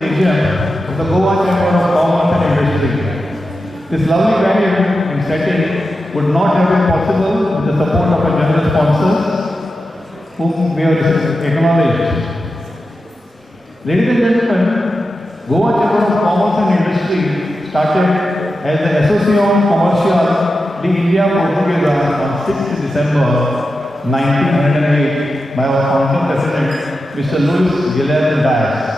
AGM of the Goa Chamber of Commerce and Industry. This lovely venue and setting would not have been possible with the support of our general sponsors, whom we have acknowledged. Ladies and gentlemen, Goa Chamber of Commerce and Industry started as the Associación Comercial de India Portuguesa on 6th December 1908 by our founding president, Mr. Luis Guilherme Dias.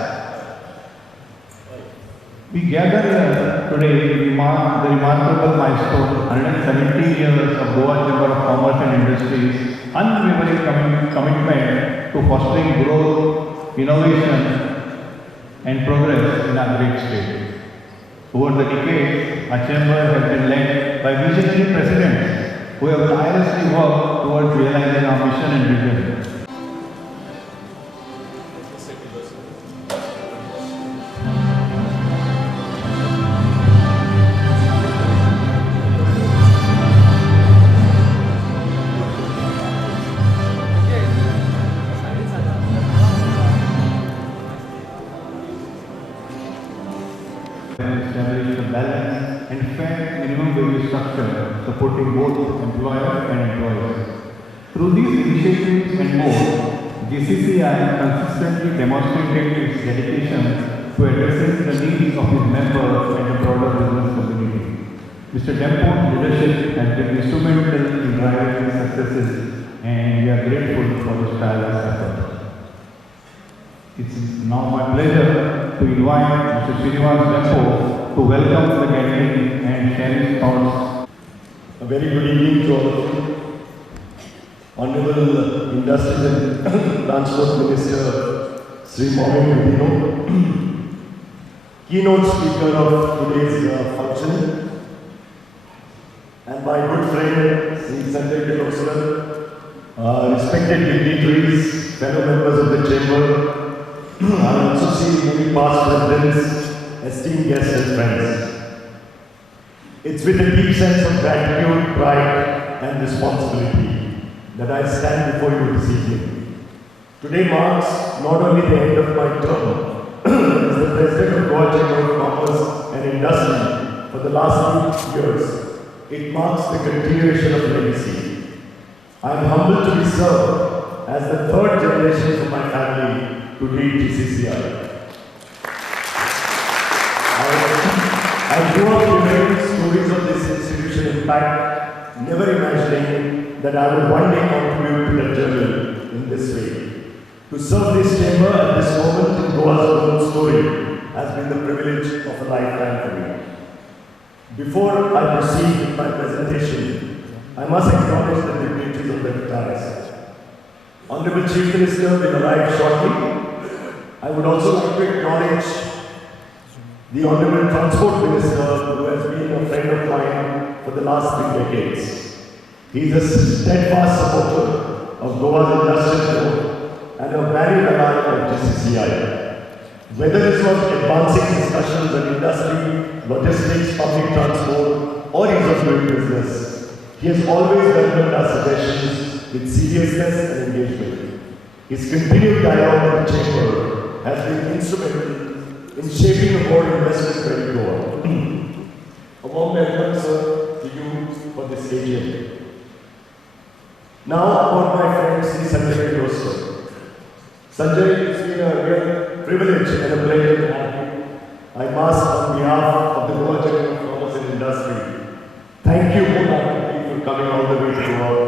We gather here today to mark the remarkable milestone 170 years of Goa Chamber of Commerce and Industry's unwavering commitment to fostering growth, innovation and progress in our great state. Over the decades, our chamber has been led by visionary presidents who have tirelessly worked towards realizing our mission and vision. Establish a balanced and fair minimum wage structure supporting both employers and employees. Through these initiatives and more, GCCI consistently demonstrated its dedication to addressing the needs of its members and the broader business community. Mr. Dhond's leadership has been instrumental in driving these successes, and we are grateful for his tireless effort. It's now my pleasure to invite Mr. Dhond to welcome the gathering and share his thoughts. A very good evening to all of you. Honorable Industries and Transport Minister Sri Mohammed Rubino, keynote speaker of today's function, and my good friend Sri Sanjay Kirloskar, respected dignitaries, fellow members of the chamber, I also see many past presidents, esteemed guests and friends. It's with a deep sense of gratitude, pride and responsibility that I stand before you this evening. Today marks not only the end of my term as the President of Goa Chamber of Commerce and Industry for the last 8 years, it marks the continuation of legacy. I am humbled to be served as the third generation of my family to lead GCCI. I grew up hearing stories of this institution, in fact, never imagining that I would one day contribute to the journey in this way. To serve this chamber at this moment in Goa's own story has been the privilege of a lifetime for me. Before I proceed with my presentation, I must acknowledge the dignitaries of the dais. Honorable Chief Minister will arrive shortly. I would also like to acknowledge the Honorable Transport Minister, who has been a friend of mine for the last 3 decades. He is a steadfast supporter of Goa's industrial growth and a valued ally of GCCI. Whether it was advancing discussions on industry, logistics, public transport, or ease of doing business, he has always welcomed our suggestions with seriousness and engagement. His continued dialogue with the chamber has been instrumental in shaping a more investment-ready Goa. A warm welcome, sir, to you for this AGM. Now, about my friend Sri Sanjay Kirloskar. Sanjay, it's been a real privilege and a pleasure to have you. I must, on behalf of the Goa Chamber of Commerce and Industry, thank you wholeheartedly for coming all the way to Goa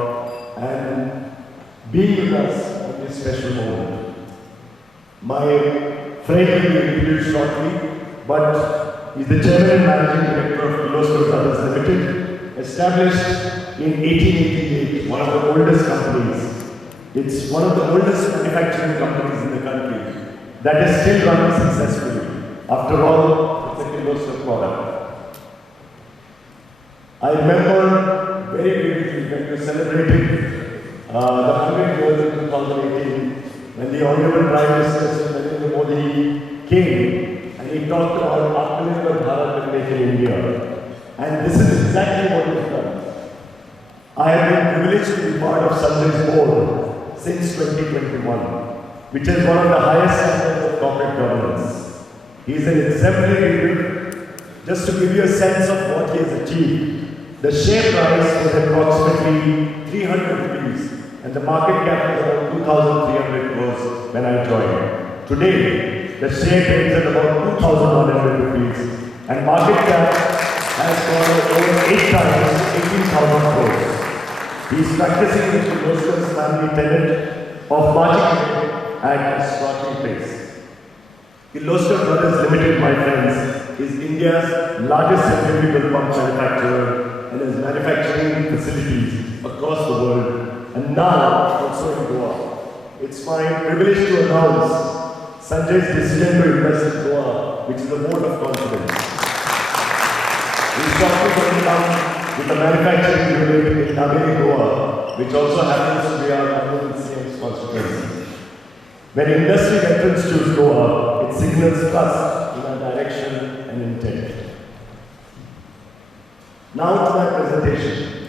and being with us on this special moment. My friend will be introduced shortly, but he's the Chairman and Managing Director of Kirloskar Brothers Limited, established in 1888, one of the oldest companies. It's one of the oldest manufacturing companies in the country that is still running successfully. After all, it's a Kirloskar product. I remember very vividly when we celebrated the 100 years in 2018, when the Honorable Prime Minister Narendra Modi came and he talked about Atmanirbhar Bharat and Make in India. And this is exactly what we've done. I have been privileged to be part of Sanjay's board since 2021, which is one of the highest standards of corporate governance. He is an exemplary leader. Just to give you a sense of what he has achieved, the share price was approximately 300 rupees and the market cap was about 2,300 crores when I joined. Today, the share trades at about 2,100 rupees and market cap has gone over 8 times to 18,000 crores. He is practicing the Kirloskar family tenet of margin at a starting pace. Kirloskar Brothers Limited, my friends, is India's largest centrifugal pump manufacturer and has manufacturing facilities across the world and now also in Goa. It's my privilege to announce Sanjay's decision to invest in Goa, which is a vote of confidence. He's shortly going to come with a manufacturing unit in Nagari, Goa, which also happens to be our Honorable CM's constituency. When industry veterans choose Goa, it signals trust in our direction and intent. Now to my presentation.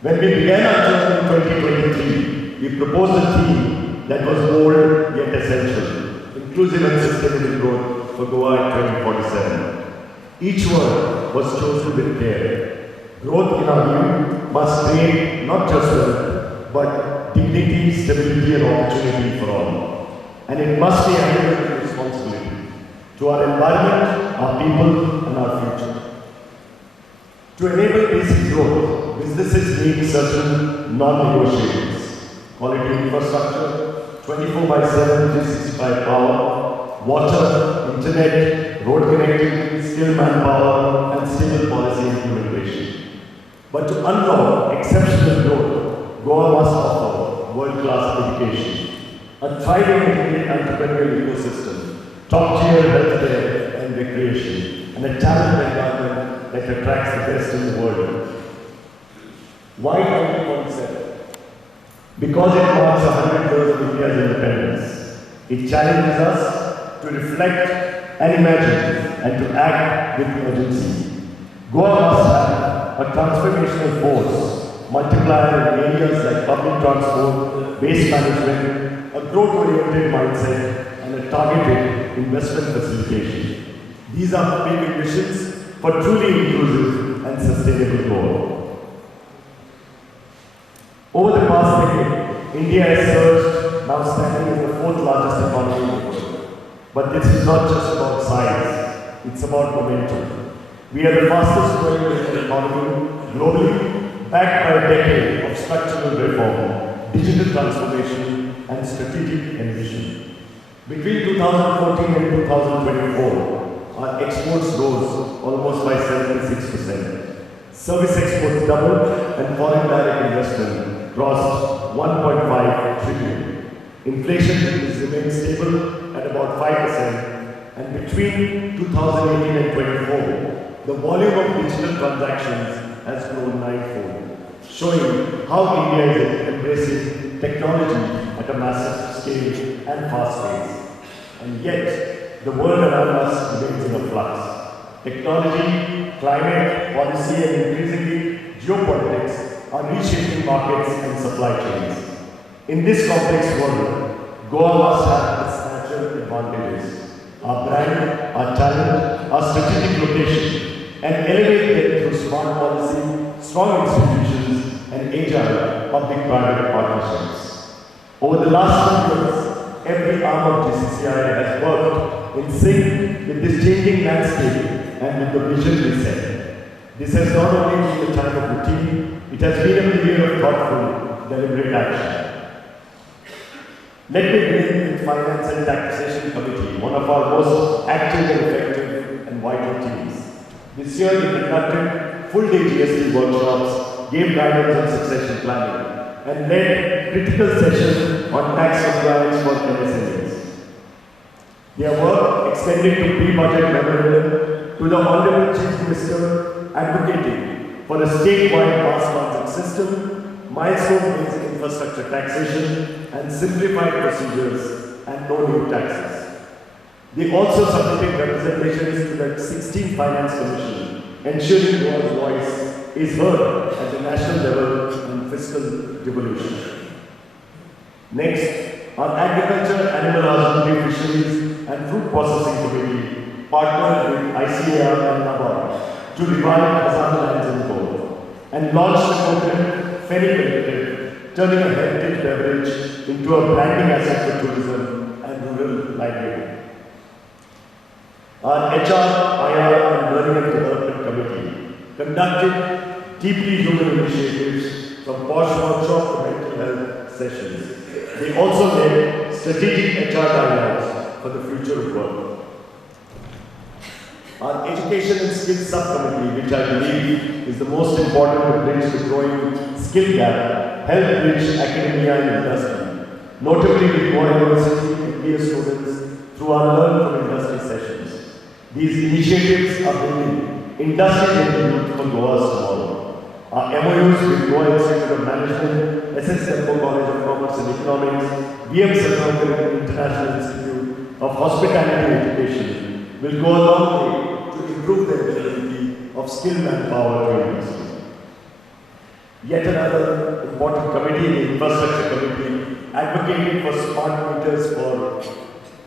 When we began our journey in 2023, we proposed a theme that was bold yet essential: inclusive and sustainable growth for Goa in 2047. Each word was chosen with care. Growth in our view must create not just wealth, but dignity, stability and opportunity for all. And it must be handled with responsibility to our environment, our people and our future. To enable basic growth, businesses need certain non-negotiables: quality infrastructure, 24/7 365 power, water, internet, road connectivity, skilled manpower and stable policy implementation. But to unlock exceptional growth, Goa must offer world-class education, a thriving entrepreneurial ecosystem, top-tier healthcare and recreation, and a talent environment that attracts the best in the world. Why 2047? Because it marks 100 years of India's independence. It challenges us to reflect and imagine and to act with urgency. Goa must have a transformational force, multiplier in areas like public transport, waste management, a growth-oriented mindset, and a targeted investment facilitation. These are big ambitions for truly inclusive and sustainable growth. Over the past decade, India has surged, now standing as the 4th largest economy in the world. But this is not just about size, it's about momentum. We are the fastest growing economy globally, backed by a decade of structural reform, digital transformation, and strategic ambition. Between 2014 and 2024, our exports rose almost by 76%. Service exports doubled, and foreign direct investment crossed 1.5 trillion. Inflation has remained stable at about 5%, and between 2018 and 2024, the volume of digital transactions has grown 9-fold, showing how India is embracing technology at a massive scale and fast pace. And yet, the world around us remains in a flux. Technology, climate, policy, and increasingly geopolitics are reshaping markets and supply chains. In this complex world, Goa must have its natural advantages: our brand, our talent, our strategic location, and elevate them through smart policy, strong institutions, and agile public-private partnerships. Over the last 2 years, every arm of GCCI has worked in sync with this changing landscape and with the vision we set. This has not only been a time of routine, it has been a period of thoughtful, deliberate action. Let me begin with Finance and Taxation Committee, one of our most active and effective and vital teams. This year we conducted full-day GST workshops, gave guidance on succession planning, and led critical sessions on tax compliance for MSMEs. Their work extended to pre-budget memorandum to the Honorable Chief Minister advocating for a statewide mass transit system, milestone-based infrastructure taxation, and simplified procedures and no new taxes. They also submitted representations to the 16th Finance Commission, ensuring Goa's voice is heard at the national level on fiscal devolution. Next, on agriculture, animal husbandry, fisheries, and Fruit Processing Committee partnered with ICAR and NABARD to revive Hazan lands in Goa and launched the coconut ferry collective, turning a heritage beverage into a branding asset for tourism and rural livelihood. Our HR, IR and Learning and Development Committee conducted deeply human initiatives from posh workshop to mental health sessions. They also led strategic HR dialogues for the future of work. Our Education and Skills Subcommittee, which I believe is the most important to bridge the growing skill gap, helped bridge academia and industry, notably with Goa University and peer students through our Learn from Industry sessions. These initiatives are building industry-ready youth for Goa's tomorrow. Our MOUs with Goa Institute of Management, SSFO College of Commerce and Economics, VM Sarkar International Institute of Hospitality and Education will go a long way to improve the availability of skilled manpower to industry. Yet another important committee, the Infrastructure Committee, advocated for smart meters for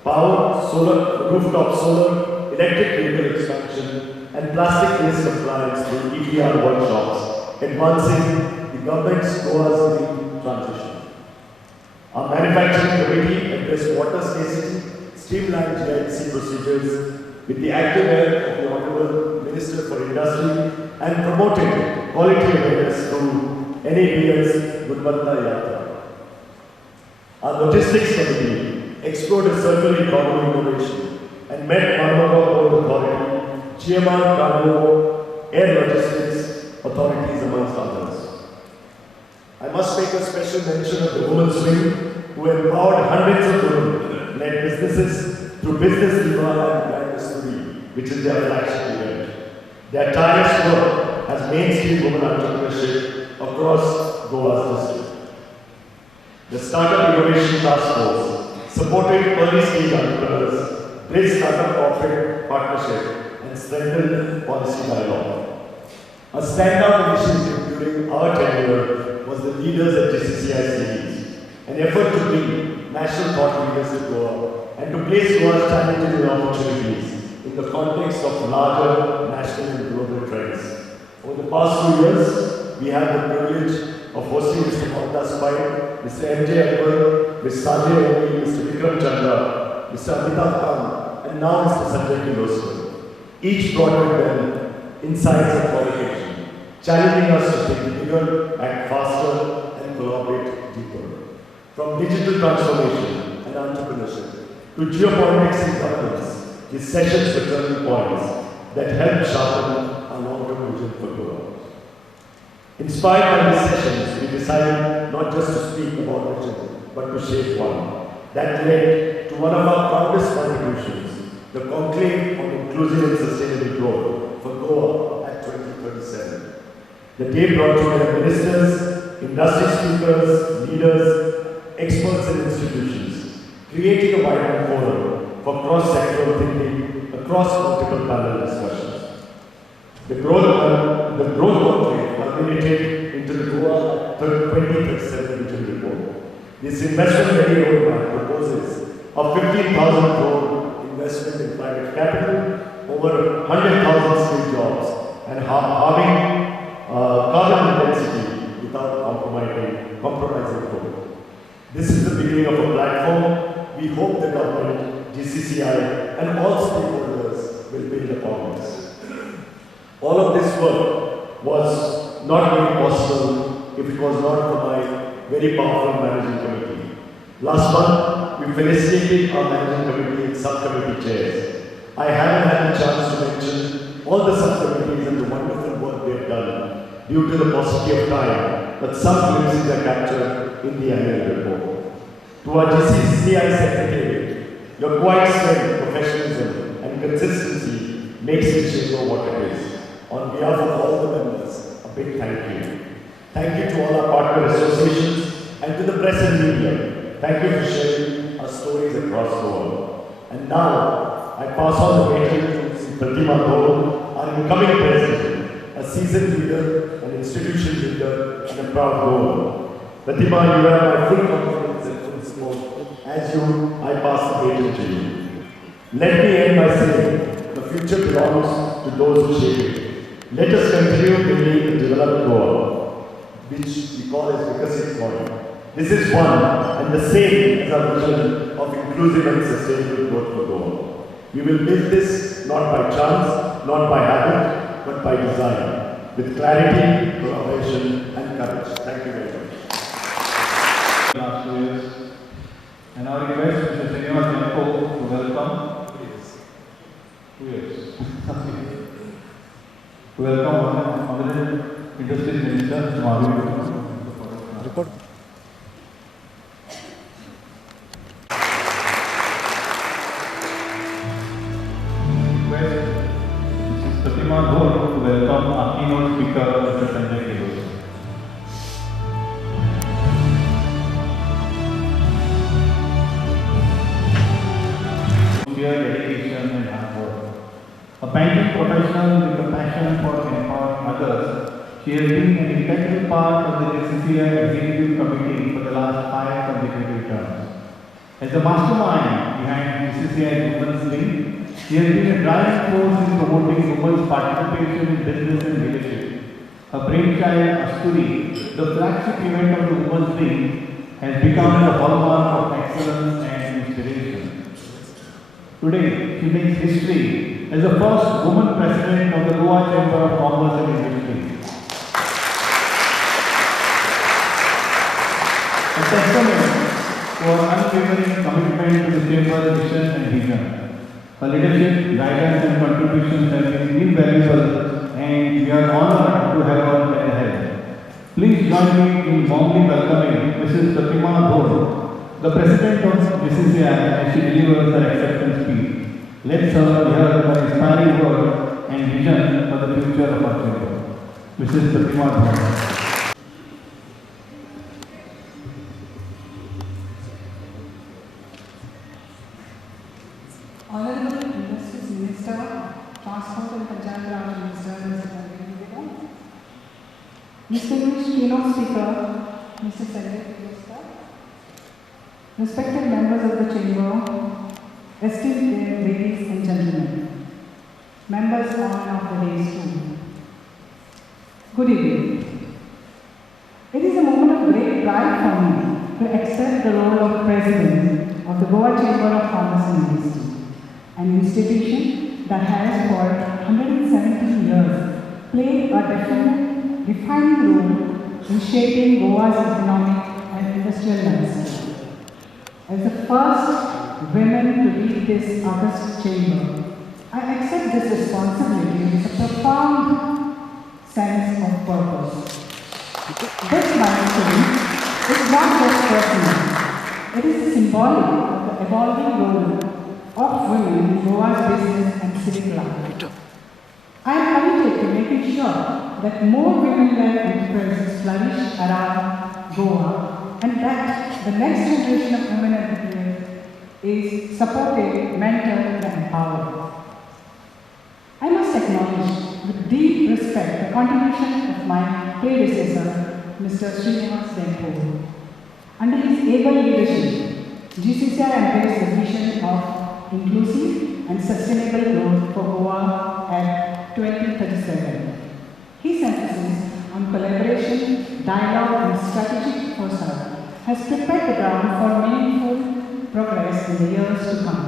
power, solar, rooftop solar, electric vehicle expansion, and plastic waste compliance through EPR workshops, advancing the government's Goa's green transition. Our Manufacturing Committee addressed water scarcity, streamlined GIC procedures with the active help of the Honorable Minister for Industry and promoted quality awareness through NABL's Gunbanta Yatra. Our Logistics Committee explored a circular economy innovation and met Manavagaon Port Authority, GMR Cargo, Air Logistics authorities amongst others. I must make a special mention of the Women's Wing, who empowered hundreds of women, led businesses through Business Diva and Brand Mystery, which is their flagship event. Their tireless work has mainstreamed women entrepreneurship across Goa's district. The Startup Innovation Task Force supported early stage entrepreneurs, bridged startup corporate partnership, and strengthened policy dialogue. A standout initiative during our tenure was the Leaders at GCCI series, an effort to bring national thought leaders to Goa and to place Goa's challenges and opportunities in the context of larger national and global trends. Over the past 2 years, we had the privilege of hosting Mr. Mohandas Pai, Mr. M.J. Akbar, Mr. Sanjay Omi, Mr. Vikram Chandra, Mr. Amitabh Khan, and now Mr. Sanjay Kirloskar. Each brought with them insights and qualification, challenging us to think bigger, act faster, and collaborate deeper. From digital transformation and entrepreneurship to geopolitics and governance, these sessions were turning points that helped sharpen our long-term vision for Goa. Inspired by these sessions, we decided not just to speak about vision, but to shape one. That led to one of our proudest contributions, the Conclave on Inclusive and Sustainable Growth for Goa at 2037. The day brought together ministers, industry speakers, leaders, experts and institutions, creating a vibrant forum for cross-sectoral thinking across multiple panel discussions. The growth conclave culminated into the Goa 2037 Vision Report. This investment-ready roadmap proposes a 15,000 crore investment in private capital, over 100,000 skilled jobs, and halving carbon intensity without compromising growth. This is the beginning of a platform. We hope the government, GCCI, and all stakeholders will build upon this. All of this work was not made possible if it was not for my very powerful managing committee. Last month, we felicitated our managing committee and subcommittee chairs. I haven't had the chance to mention all the subcommittees and the wonderful work they have done due to the paucity of time, but some glimpses are captured in the annual report. To our GCCI Secretariat, your quiet strength, professionalism, and consistency makes this chamber what it is. On behalf of all the members, a big thank you. Thank you to all our partner associations and to the press and media. Thank you for sharing our stories across the world. And now, I pass on the baton to Pratima Dhond, our incoming president, a seasoned leader, an institution leader, and a proud Goa. Pratima, you have my full confidence and full support. As you, I pass the baton to you. Let me end by saying the future belongs to those who shape it. Let us continue building a developed Goa, which we call as Vikasit Goa. This is one and the same as our vision of inclusive and sustainable growth for Goa. We will build this not by chance, not by habit, but by design, with clarity, collaboration, and courage. Thank you very much. Last 2 years. And now request Mr. Srinivas Yanko to welcome. 2 years. To welcome Honorable Industries Minister, Mr. Mahavi. Report. Request Mrs. Pratima Dhond to welcome our keynote speaker, Mr. Sanjay Gilroy. Dedication and hard work. A banking professional with a passion for empowering others, she has been an integral part of the GCCI Executive Committee for the last 5 consecutive terms. As the mastermind behind GCCI Women's League, she has been a driving force in promoting women's participation in business and leadership. Her brainchild, Asturi, the flagship event of the Women's League, has become the hallmark of excellence and inspiration. Today, she makes history as the first woman president of the Goa Chamber of Commerce and Industry. A testament to her unwavering commitment to the Chamber's mission and vision. Her leadership, guidance and contributions have been invaluable, and we are honored to have her at the head. Please join me in warmly welcoming Mrs. Pratima Dhond, the President of GCCI, as she delivers her acceptance speech. Let's hear her inspiring word and vision for the future of our chamber. Mrs. Pratima Dhond. Honorable Industries Minister, Transport and Panchayat Raj Minister, Mr. Pratima Dhond. Distinguished keynote speaker, Mr. Sanjay Gilroy. Respected members of the Chamber, esteemed ladies and gentlemen, members on of the day's too. Good evening. It is a moment of great pride for me to accept the role of President of the Goa Chamber of Commerce and Industry, an institution that has for 117 years played a defining role in shaping Goa's economic and industrial landscape. As the first women to lead this august chamber, I accept this responsibility with a profound sense of purpose. This milestone is not just personal, it is symbolic of the evolving role of women in Goa's business and civic life. I am committed to making sure that more women-led enterprises flourish around Goa, and that the next generation of women entrepreneurs is supported, mentored, and empowered. I must acknowledge with deep respect the contribution of my predecessor, Mr. Srinivas Yanko. Under his able leadership, GCCI embraced the vision of inclusive and sustainable growth for Goa at 2037. His emphasis on collaboration, dialogue, and strategic foresight has prepared the ground for meaningful progress in the years to come.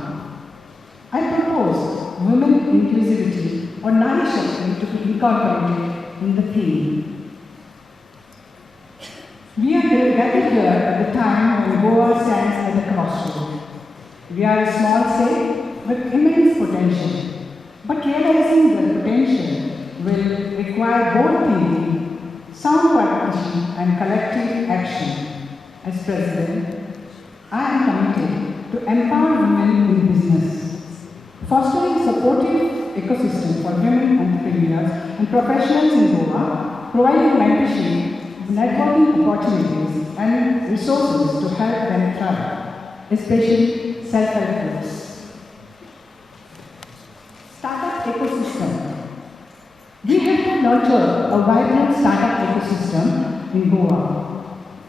I propose women inclusivity or Nari Shakti to be incorporated in the theme. We are gathered here at the time when Goa stands at the crossroads. We are a small state with immense potential, but realizing the potential will require bold thinking, sound practice, and collective action. As President, I am committed to empower women in business, fostering a supportive ecosystem for women entrepreneurs and professionals in Goa, providing mentorship, networking opportunities, and resources to help them thrive, especially self-help groups. Startup ecosystem. We have to nurture a vibrant startup ecosystem in Goa,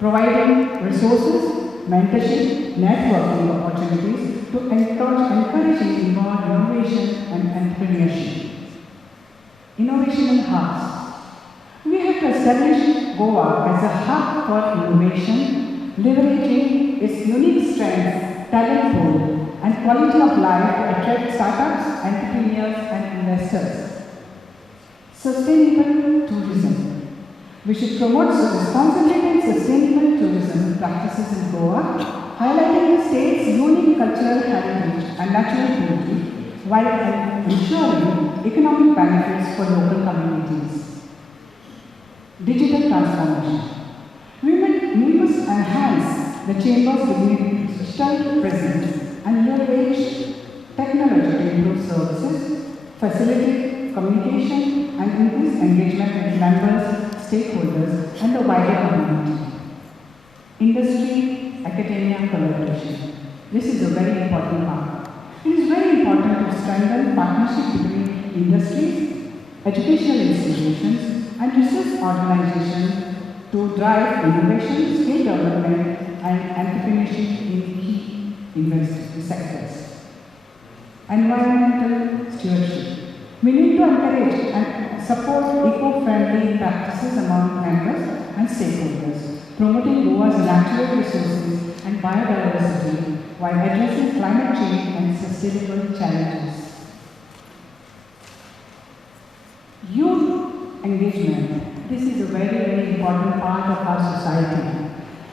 providing resources, mentorship, networking opportunities to encourage and involve innovation and entrepreneurship. Innovation hubs. We have to establish Goa as a hub for innovation, leveraging its unique strengths, talent pool, and quality of life to attract startups, entrepreneurs, and investors. Sustainable tourism. We should promote responsible and sustainable tourism practices in Goa, highlighting the state's unique cultural heritage and natural beauty, while ensuring economic benefits for local communities. Digital transformation. We must enhance the Chamber's digital presence and leverage technology to improve services, facilitate communication, and increase engagement with members, stakeholders, and the wider community. Industry, academia collaboration. This is a very important part. It is very important to strengthen partnership between industries, educational institutions, and research organizations to drive innovation, skill development, and entrepreneurship in key industry sectors. Environmental stewardship. We need to encourage and support eco-friendly practices among members and stakeholders, promoting Goa's natural resources and biodiversity while addressing climate change and sustainable challenges. Youth engagement. This is a very important part of our society.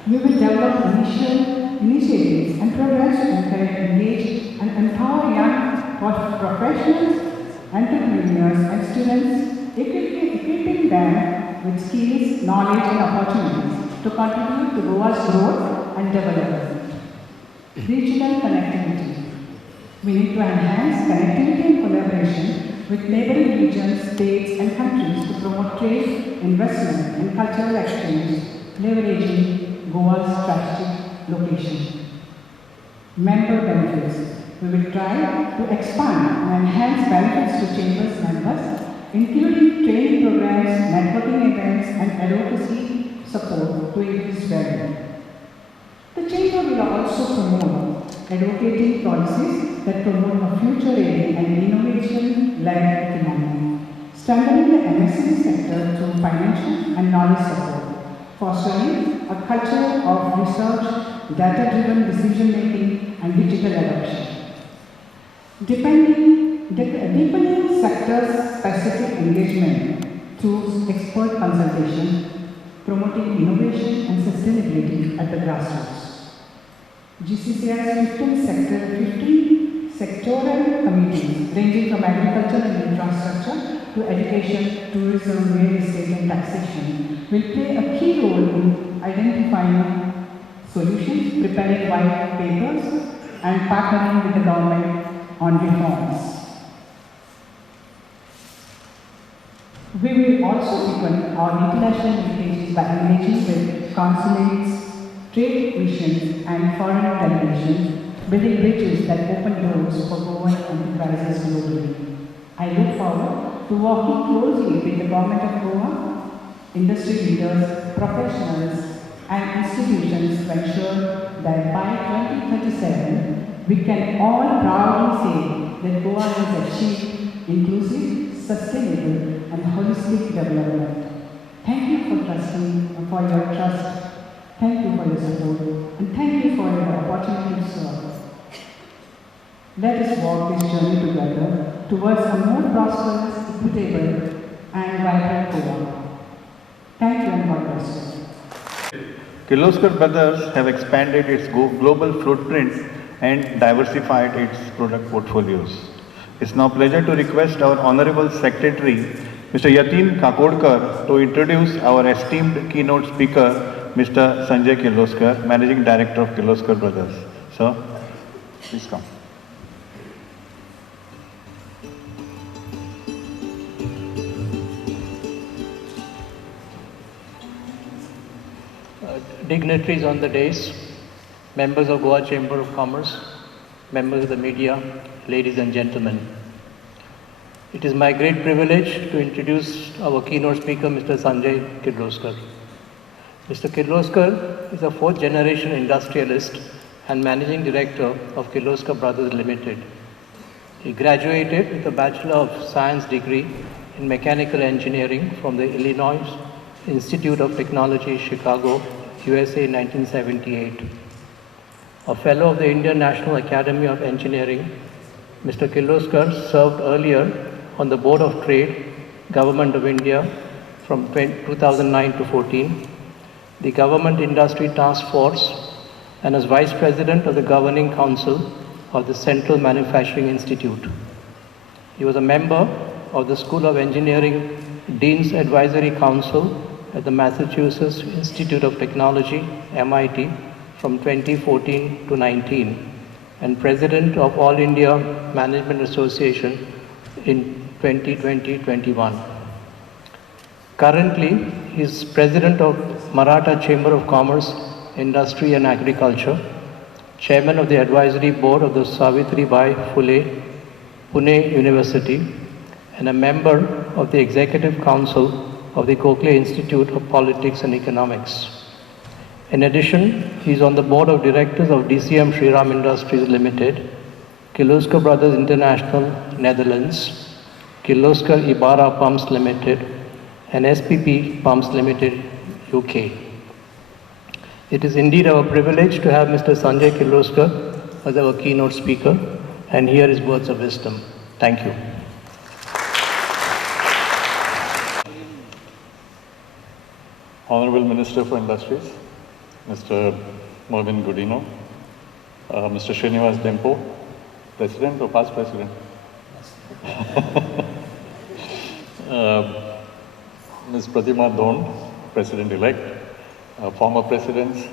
We will develop initiatives and programs to engage and empower young professionals, entrepreneurs, and students, equipping them with skills, knowledge, and opportunities to contribute to Goa's growth and development. Regional connectivity. We need to enhance connectivity and collaboration with neighboring regions, states, and countries to promote trade, investment, and cultural exchange, leveraging Goa's strategic location. Member benefits. We will try to expand and enhance benefits to Chambers members, including training programs, networking events, and advocacy support to increase value. The Chamber will also promote advocating policies that promote a future-ready and innovation-led economy, strengthening the MSME sector through financial and knowledge support, fostering a culture of research, data-driven decision-making, and digital adoption. Deepening sector-specific engagement through expert consultation, promoting innovation and sustainability at the grassroots. GCCI's 15 sectoral committees ranging from agriculture and infrastructure to education, tourism, real estate, and taxation will play a key role in identifying solutions, preparing white papers, and partnering with the government on reforms. We will also deepen our international linkages by engaging with consulates, trade missions, and foreign delegations, building bridges that open doors for Goan enterprises globally. I look forward to working closely with the Government of Goa, industry leaders, professionals, and institutions to ensure that by 2037, we can all proudly say that Goa has achieved inclusive, sustainable, and holistic development. Thank you for your trust. Thank you for your support, and thank you for your opportunity to serve. Let us walk this journey together towards a more prosperous, equitable, and vibrant Goa. Thank you and God bless you. Kirloskar Brothers have expanded its global footprint and diversified its product portfolios. It's now a pleasure to request our Honorable Secretary, Mr. Yatin Kakodkar, to introduce our esteemed keynote speaker, Mr. Sanjay Kirloskar, Managing Director of Kirloskar Brothers. Sir, please come. Dignitaries on the dais, members of Goa Chamber of Commerce, members of the media, ladies and gentlemen. It is my great privilege to introduce our keynote speaker, Mr. Sanjay Kirloskar. Mr. Kirloskar is a fourth-generation industrialist and Managing Director of Kirloskar Brothers Limited. He graduated with a Bachelor of Science degree in Mechanical Engineering from the Illinois Institute of Technology, Chicago, USA, 1978. A Fellow of the Indian National Academy of Engineering, Mr. Kirloskar served earlier on the Board of Trade, Government of India from 2009 to 14, the Government Industry Task Force, and as Vice President of the Governing Council of the Central Manufacturing Institute. He was a member of the School of Engineering Dean's Advisory Council at the Massachusetts Institute of Technology, MIT, from 2014 to 19, and President of All India Management Association in 2020-21. Currently, he is President of Maratha Chamber of Commerce, Industry and Agriculture, Chairman of the Advisory Board of the Savitribai Phule Pune University, and a member of the Executive Council of the Gokhale Institute of Politics and Economics. In addition, he is on the Board of Directors of DCM Shriram Industries Limited, Kirloskar Brothers International, Netherlands, Kirloskar Ibarra Pumps Limited, and SPP Pumps Limited, UK. It is indeed our privilege to have Mr. Sanjay Kirloskar as our keynote speaker and hear his words of wisdom. Thank you. Honorable Minister for Industries, Mr. Mervyn Godino, Mr. Srinivas Dempo, President or past President? Ms. Pratima Dhond, President-elect, former presidents,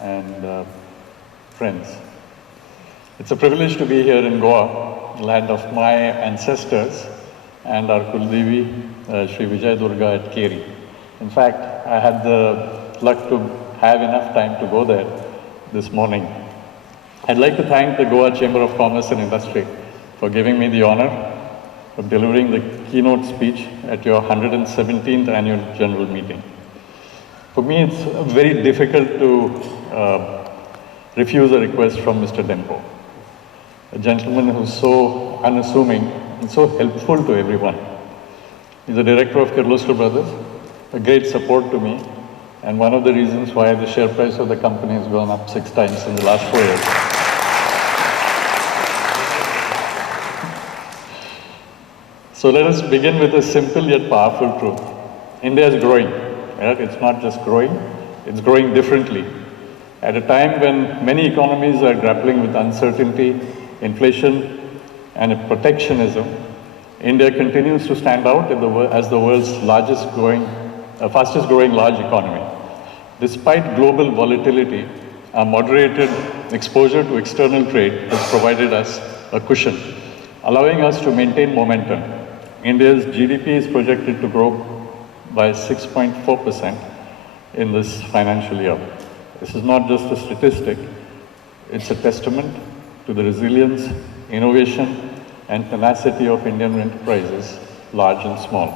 and friends. It's a privilege to be here in Goa, land of my ancestors and our Kuldevi, Sri Vijay Durga at Keri. In fact, I had the luck to have enough time to go there this morning. I'd like to thank the Goa Chamber of Commerce and Industry for giving me the honor of delivering the keynote speech at your 117th annual general meeting. For me, it's very difficult to refuse a request from Mr. Dempo, a gentleman who's so unassuming and so helpful to everyone. He's the director of Kirloskar Brothers, a great support to me, and one of the reasons why the share price of the company has gone up 6 times in the last 4 years. So let us begin with a simple yet powerful truth. India is growing. Right? It's not just growing, it's growing differently. At a time when many economies are grappling with uncertainty, inflation, and protectionism, India continues to stand out as the world's fastest growing large economy. Despite global volatility, our moderated exposure to external trade has provided us a cushion, allowing us to maintain momentum. India's GDP is projected to grow by 6.4% in this financial year. This is not just a statistic, it's a testament to the resilience, innovation, and tenacity of Indian enterprises, large and small.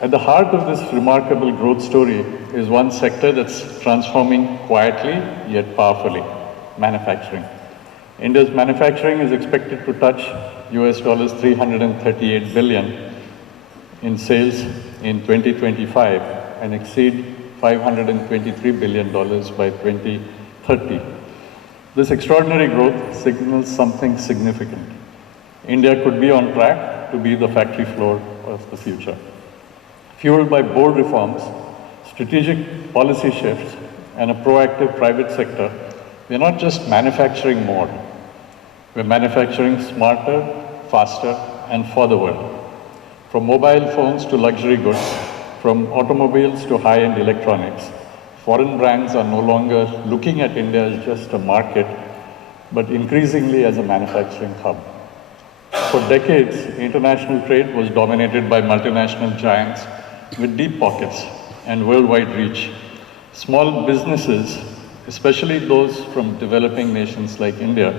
At the heart of this remarkable growth story is one sector that's transforming quietly yet powerfully: manufacturing. India's manufacturing is expected to touch US $338 billion in sales in 2025 and exceed $523 billion by 2030. This extraordinary growth signals something significant. India could be on track to be the factory floor of the future. Fueled by bold reforms, strategic policy shifts, and a proactive private sector, we're not just manufacturing more, we're manufacturing smarter, faster, and for the world. From mobile phones to luxury goods, from automobiles to high-end electronics, foreign brands are no longer looking at India as just a market, but increasingly as a manufacturing hub. For decades, international trade was dominated by multinational giants with deep pockets and worldwide reach. Small businesses, especially those from developing nations like India,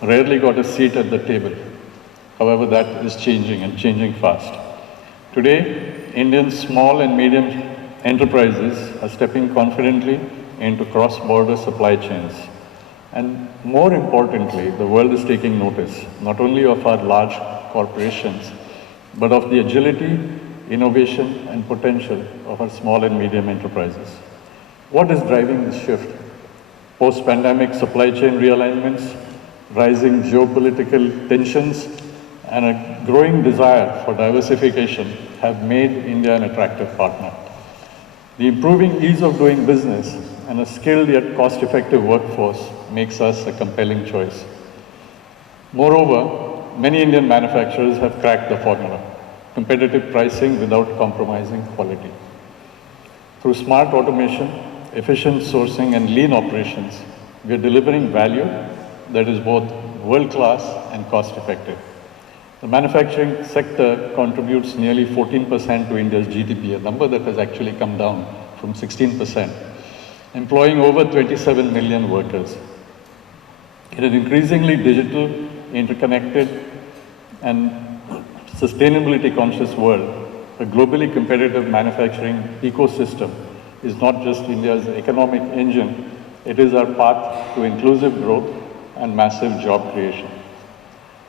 rarely got a seat at the table. However, that is changing and changing fast. Today, Indian small and medium enterprises are stepping confidently into cross-border supply chains. And more importantly, the world is taking notice, not only of our large corporations, but of the agility, innovation, and potential of our small and medium enterprises. What is driving this shift? Post-pandemic supply chain realignments, rising geopolitical tensions, and a growing desire for diversification have made India an attractive partner. The improving ease of doing business and a skilled yet cost-effective workforce makes us a compelling choice. Moreover, many Indian manufacturers have cracked the formula: competitive pricing without compromising quality. Through smart automation, efficient sourcing, and lean operations, we are delivering value that is both world-class and cost-effective. The manufacturing sector contributes nearly 14% to India's GDP, a number that has actually come down from 16%, employing over 27 million workers. In an increasingly digital, interconnected, and sustainability-conscious world, a globally competitive manufacturing ecosystem is not just India's economic engine, it is our path to inclusive growth and massive job creation.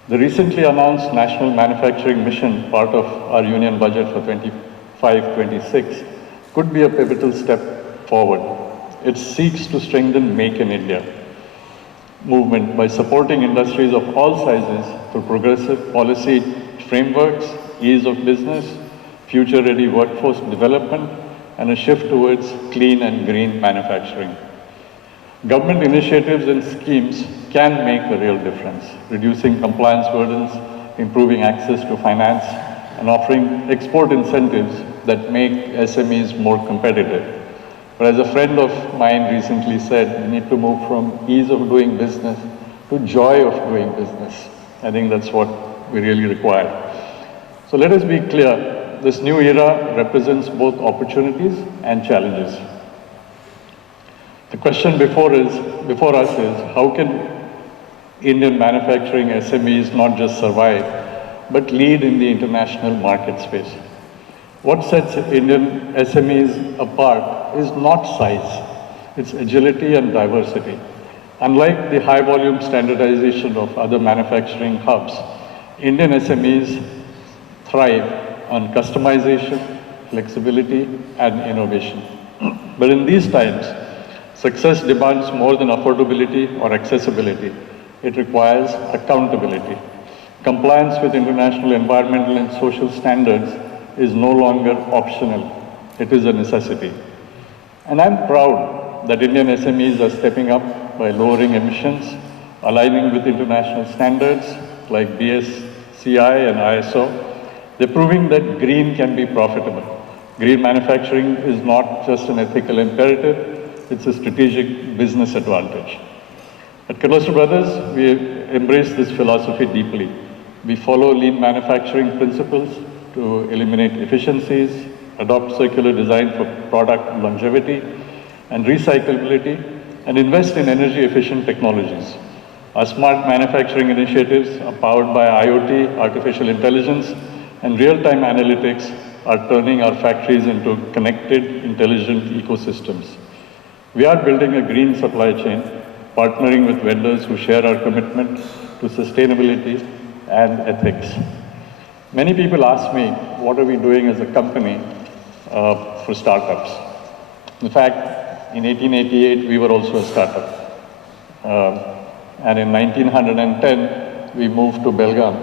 The recently announced National Manufacturing Mission, part of our union budget for 25-26, could be a pivotal step forward. It seeks to strengthen Make in India movement by supporting industries of all sizes through progressive policy frameworks, ease of business, future-ready workforce development, and a shift towards clean and green manufacturing. Government initiatives and schemes can make a real difference, reducing compliance burdens, improving access to finance, and offering export incentives that make SMEs more competitive. But as a friend of mine recently said, we need to move from ease of doing business to joy of doing business. I think that's what we really require. So let us be clear, this new era represents both opportunities and challenges. The question before us is, how can Indian manufacturing SMEs not just survive, but lead in the international market space? What sets Indian SMEs apart is not size, it's agility and diversity. Unlike the high volume standardization of other manufacturing hubs, Indian SMEs thrive on customization, flexibility, and innovation. But in these times, success demands more than affordability or accessibility. It requires accountability. Compliance with international environmental and social standards is no longer optional. It is a necessity. And I'm proud that Indian SMEs are stepping up by lowering emissions, aligning with international standards like GCCI and ISO. They're proving that green can be profitable. Green manufacturing is not just an ethical imperative, it's a strategic business advantage. At Kirloskar Brothers, we embrace this philosophy deeply. We follow lean manufacturing principles to eliminate efficiencies, adopt circular design for product longevity and recyclability, and invest in energy-efficient technologies. Our smart manufacturing initiatives are powered by IoT, artificial intelligence, and real-time analytics are turning our factories into connected, intelligent ecosystems. We are building a green supply chain, partnering with vendors who share our commitment to sustainability and ethics. Many people ask me, what are we doing as a company for startups? In fact, in 1888, we were also a startup. And in 1910, we moved to Belgaum.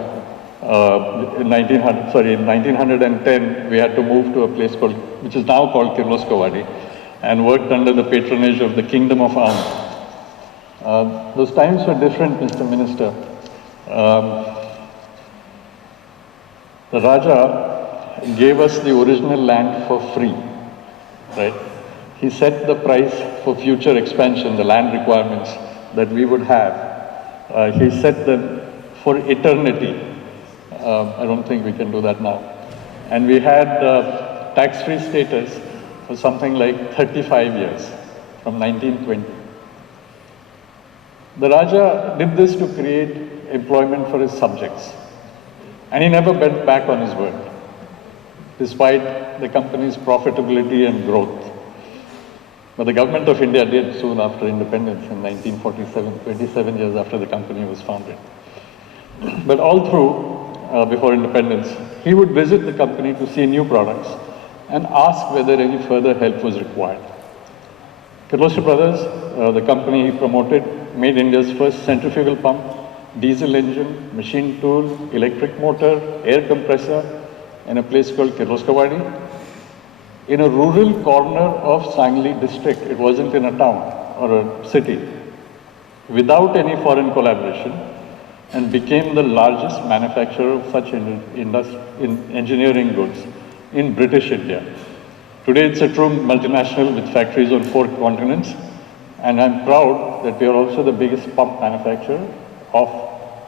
In 1910, we had to move to a place which is now called Kirloskar, and worked under the patronage of the Kingdom of Aum. Those times were different, Mr. Minister. The Raja gave us the original land for free, right? He set the price for future expansion, the land requirements that we would have. He set them for eternity. I don't think we can do that now. And we had tax-free status for something like 35 years, from 1920. The Raja did this to create employment for his subjects. And he never bent back on his word, despite the company's profitability and growth. But the government of India did soon after independence in 1947, 27 years after the company was founded. But all through, before independence, he would visit the company to see new products and ask whether any further help was required. Kirloskar Brothers, the company he promoted, made India's first centrifugal pump, diesel engine, machine tool, electric motor, air compressor in a place called Kirloskawadi, in a rural corner of Sangli district. It wasn't in a town or a city, without any foreign collaboration, and became the largest manufacturer of such engineering goods in British India. Today it's a true multinational with factories on 4 continents, and I'm proud that we are also the biggest pump manufacturer of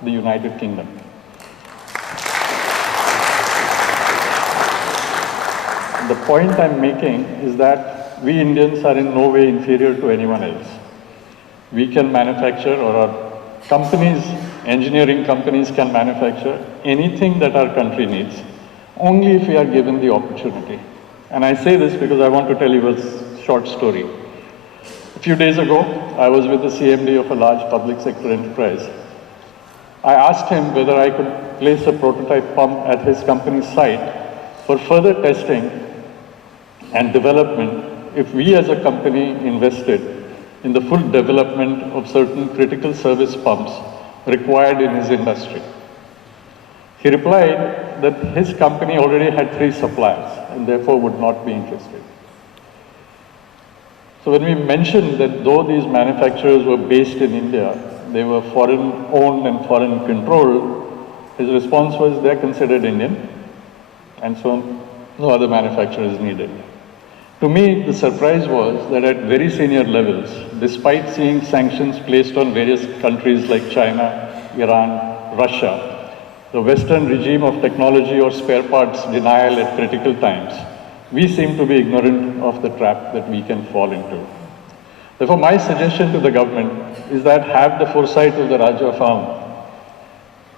the United Kingdom. The point I'm making is that we Indians are in no way inferior to anyone else. We can manufacture, or our companies, engineering companies can manufacture anything that our country needs, only if we are given the opportunity. And I say this because I want to tell you a short story. A few days ago, I was with the CMD of a large public sector enterprise. I asked him whether I could place a prototype pump at his company's site for further testing and development if we as a company invested in the full development of certain critical service pumps required in his industry. He replied that his company already had 3 suppliers and therefore would not be interested. So when we mentioned that though these manufacturers were based in India, they were foreign owned and foreign controlled, his response was they're considered Indian, and so no other manufacturer is needed. To me, the surprise was that at very senior levels, despite seeing sanctions placed on various countries like China, Iran, Russia, the Western regime of technology or spare parts denial at critical times, we seem to be ignorant of the trap that we can fall into. Therefore, my suggestion to the government is that have the foresight of the Raja found,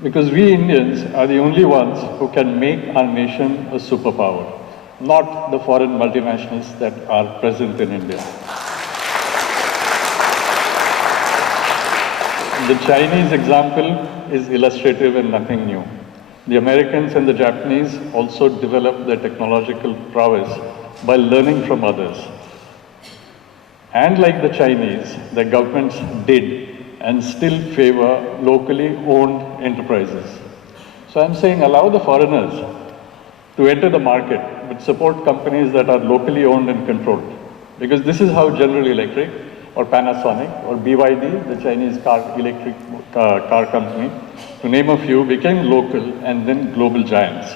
because we Indians are the only ones who can make our nation a superpower, not the foreign multinationals that are present in India. The Chinese example is illustrative and nothing new. The Americans and the Japanese also developed their technological prowess by learning from others. And like the Chinese, their governments did and still favor locally owned enterprises. So I'm saying allow the foreigners to enter the market, but support companies that are locally owned and controlled. Because this is how General Electric or Panasonic or BYD, the Chinese electric car company, to name a few, became local and then global giants.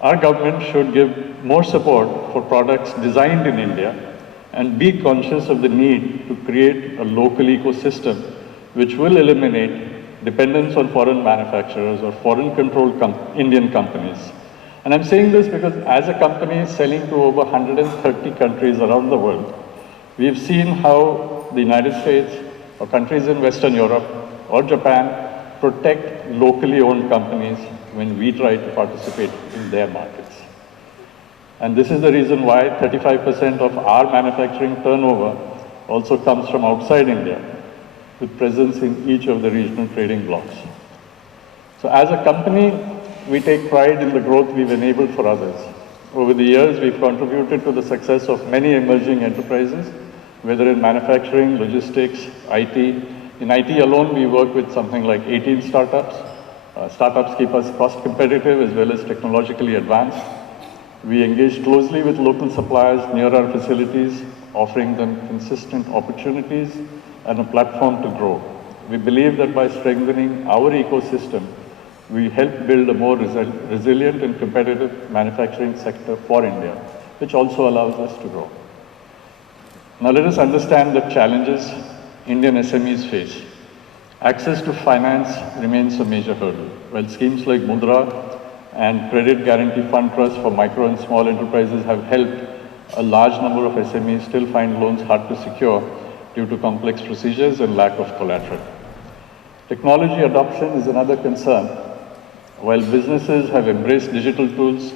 Our government should give more support for products designed in India and be conscious of the need to create a local ecosystem which will eliminate dependence on foreign manufacturers or foreign-controlled Indian companies. And I'm saying this because as a company selling to over 130 countries around the world, we've seen how the United States or countries in Western Europe or Japan protect locally owned companies when we try to participate in their markets. And this is the reason why 35% of our manufacturing turnover also comes from outside India, with presence in each of the regional trading blocks. So as a company, we take pride in the growth we've enabled for others. Over the years, we've contributed to the success of many emerging enterprises, whether in manufacturing, logistics, IT. In IT alone, we work with something like 18 startups. Startups keep us cost competitive as well as technologically advanced. We engage closely with local suppliers near our facilities, offering them consistent opportunities and a platform to grow. We believe that by strengthening our ecosystem, we help build a more resilient and competitive manufacturing sector for India, which also allows us to grow. Now let us understand the challenges Indian SMEs face. Access to finance remains a major hurdle. While schemes like Mudra and Credit Guarantee Fund Trust for micro and small enterprises have helped a large number of SMEs still find loans hard to secure due to complex procedures and lack of collateral. Technology adoption is another concern. While businesses have embraced digital tools,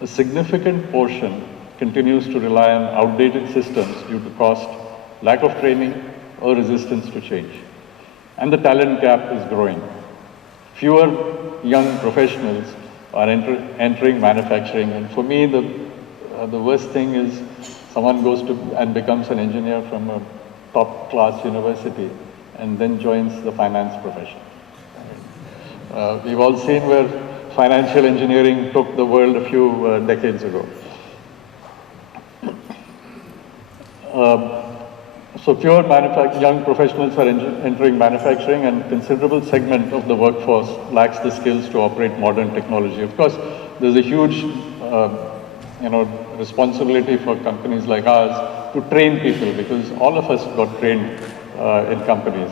a significant portion continues to rely on outdated systems due to cost, lack of training, or resistance to change. And the talent gap is growing. Fewer young professionals are entering manufacturing, and for me, the worst thing is someone goes to and becomes an engineer from a top-class university and then joins the finance profession. We've all seen where financial engineering took the world a few decades ago. So fewer young professionals are entering manufacturing, and a considerable segment of the workforce lacks the skills to operate modern technology. Of course, there's a huge responsibility for companies like ours to train people, because all of us got trained in companies.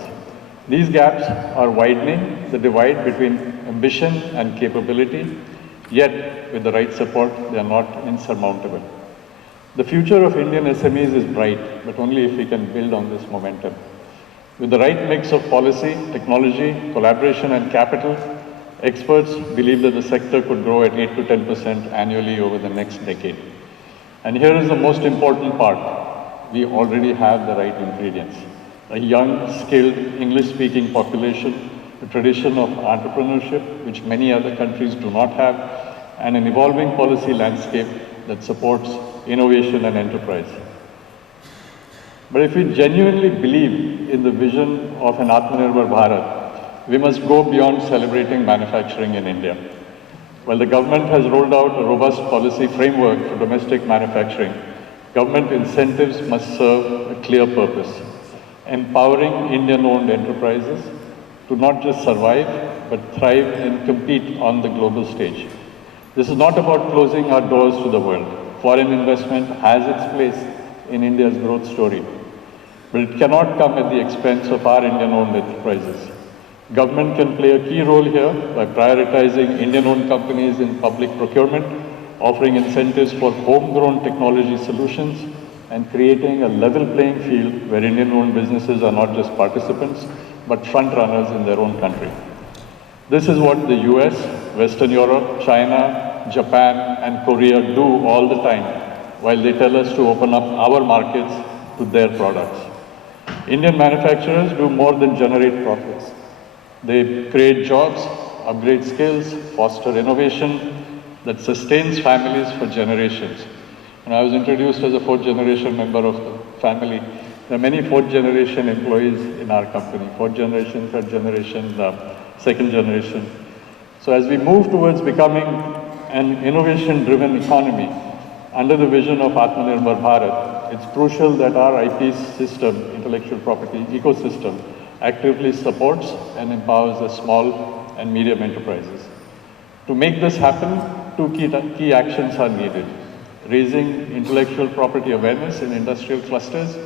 These gaps are widening the divide between ambition and capability, yet with the right support, they are not insurmountable. The future of Indian SMEs is bright, but only if we can build on this momentum. With the right mix of policy, technology, collaboration, and capital, experts believe that the sector could grow at 8 to 10% annually over the next decade. And here is the most important part. We already have the right ingredients. A young, skilled, English-speaking population, a tradition of entrepreneurship, which many other countries do not have, and an evolving policy landscape that supports innovation and enterprise. But if we genuinely believe in the vision of an Atmanirbhar Bharat, we must go beyond celebrating manufacturing in India. While the government has rolled out a robust policy framework for domestic manufacturing, government incentives must serve a clear purpose, empowering Indian-owned enterprises to not just survive, but thrive and compete on the global stage. This is not about closing our doors to the world. Foreign investment has its place in India's growth story, but it cannot come at the expense of our Indian-owned enterprises. Government can play a key role here by prioritizing Indian-owned companies in public procurement, offering incentives for homegrown technology solutions, and creating a level playing field where Indian-owned businesses are not just participants, but front runners in their own country. This is what the US, Western Europe, China, Japan, and Korea do all the time, while they tell us to open up our markets to their products. Indian manufacturers do more than generate profits. They create jobs, upgrade skills, foster innovation that sustains families for generations. And I was introduced as a fourth-generation member of the family. There are many fourth-generation employees in our company, fourth generation, third generation, second generation. So as we move towards becoming an innovation-driven economy under the vision of Atmanirbhar Bharat, it's crucial that our IP system, intellectual property ecosystem, actively supports and empowers the small and medium enterprises. To make this happen, two key actions are needed: raising intellectual property awareness in industrial clusters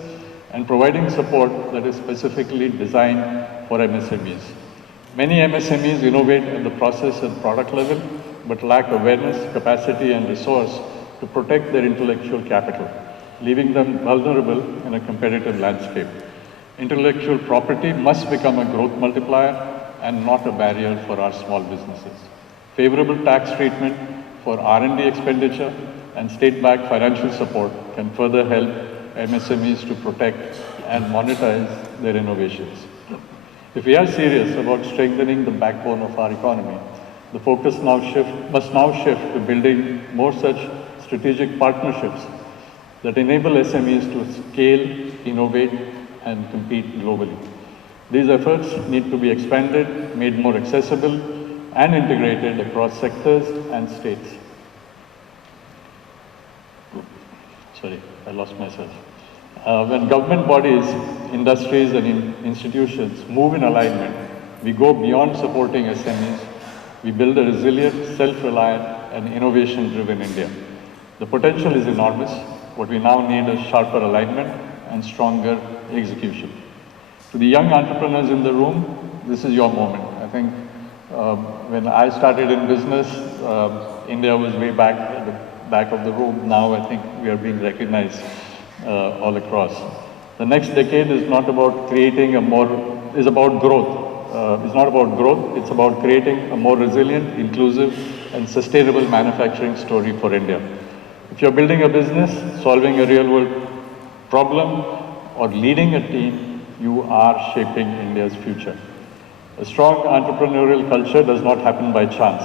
and providing support that is specifically designed for MSMEs. Many MSMEs innovate at the process and product level, but lack awareness, capacity, and resource to protect their intellectual capital, leaving them vulnerable in a competitive landscape. Intellectual property must become a growth multiplier and not a barrier for our small businesses. Favorable tax treatment for R&D expenditure and state-backed financial support can further help MSMEs to protect and monetize their innovations. If we are serious about strengthening the backbone of our economy, the focus must now shift to building more such strategic partnerships that enable SMEs to scale, innovate, and compete globally. These efforts need to be expanded, made more accessible, and integrated across sectors and states. Sorry, I lost myself. When government bodies, industries, and institutions move in alignment, we go beyond supporting SMEs. We build a resilient, self-reliant, and innovation-driven India. The potential is enormous. What we now need is sharper alignment and stronger execution. To the young entrepreneurs in the room, this is your moment. I think when I started in business, India was way back at the back of the room. Now I think we are being recognized all across. The next decade is not about creating is about growth. It's not about growth, it's about creating a more resilient, inclusive, and sustainable manufacturing story for India. If you're building a business, solving a real world problem, or leading a team, you are shaping India's future. A strong entrepreneurial culture does not happen by chance.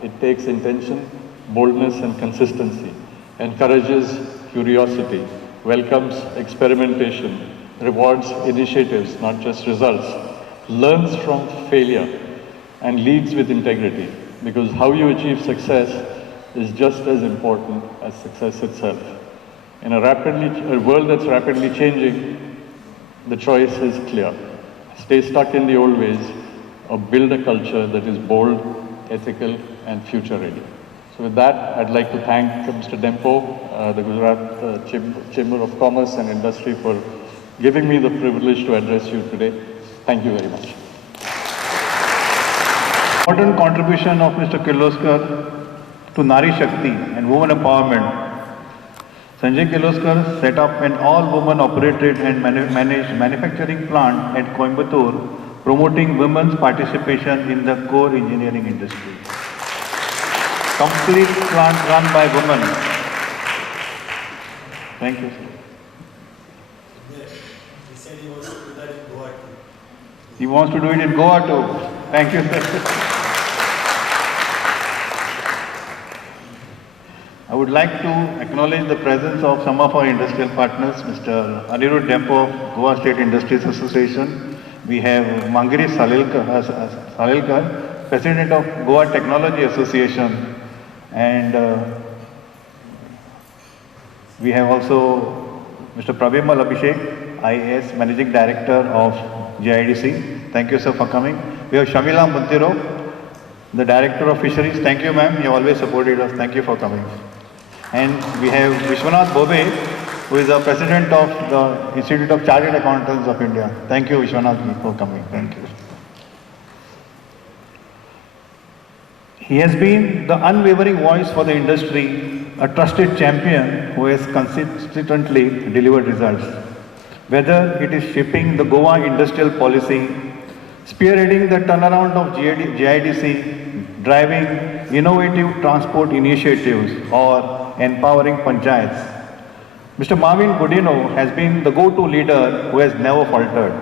It takes intention, boldness, and consistency, encourages curiosity, welcomes experimentation, rewards initiatives, not just results, learns from failure, and leads with integrity. Because how you achieve success is just as important as success itself. In a world that's rapidly changing, the choice is clear. Stay stuck in the old ways or build a culture that is bold, ethical, and future ready. So with that, I'd like to thank Mr. Dempo, the Gujarat Chamber of Commerce and Industry for giving me the privilege to address you today. Thank you very much. Important contribution of Mr. Kirloskar to Nari Shakti and women empowerment. Sanjay Kirloskar set up an all-woman operated and managed manufacturing plant at Coimbatore, promoting women's participation in the core engineering industry. Complete plant run by women. Thank you, sir. He said he wants to do that in Goa too. He wants to do it in Goa too. Thank you, sir. I would like to acknowledge the presence of some of our industrial partners, Mr. Anirudh Dempo of Goa State Industries Association. We have Mangiri Salilkar, President of Goa Technology Association, and we have also Mr. Pratima Abhishek, IAS, Managing Director of GIDC. Thank you, sir, for coming. We have Shamila Muntiro, the Director of Fisheries. Thank you, ma'am. You always supported us. Thank you for coming. And we have Vishwanath Bobe, who is the President of the Institute of Chartered Accountants of India. Thank you, Vishwanath, for coming. Thank you. He has been the unwavering voice for the industry, a trusted champion who has consistently delivered results. Whether it is shaping the Goa industrial policy, spearheading the turnaround of GIDC, driving innovative transport initiatives, or empowering panchayats, Mr. Marvin Godino has been the go-to leader who has never faltered.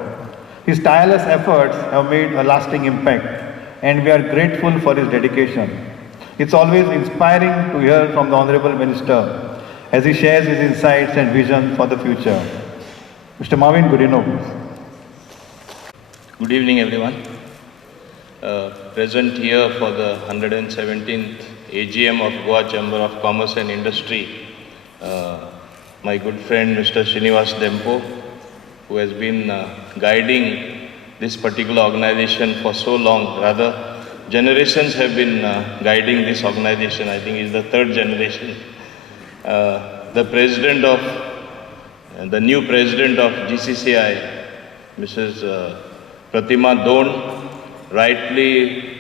His tireless efforts have made a lasting impact, and we are grateful for his dedication. It's always inspiring to hear from the Honorable Minister as he shares his insights and vision for the future. Mr. Marvin Godino, please. Good evening, everyone. Present here for the 117th AGM of Goa Chamber of Commerce and Industry, my good friend Mr. Srinivas Dempo, who has been guiding this particular organization for so long. Rather, generations have been guiding this organization. I think it's the third generation. The new president of GCCI, Mrs. Pratima Dhond, rightly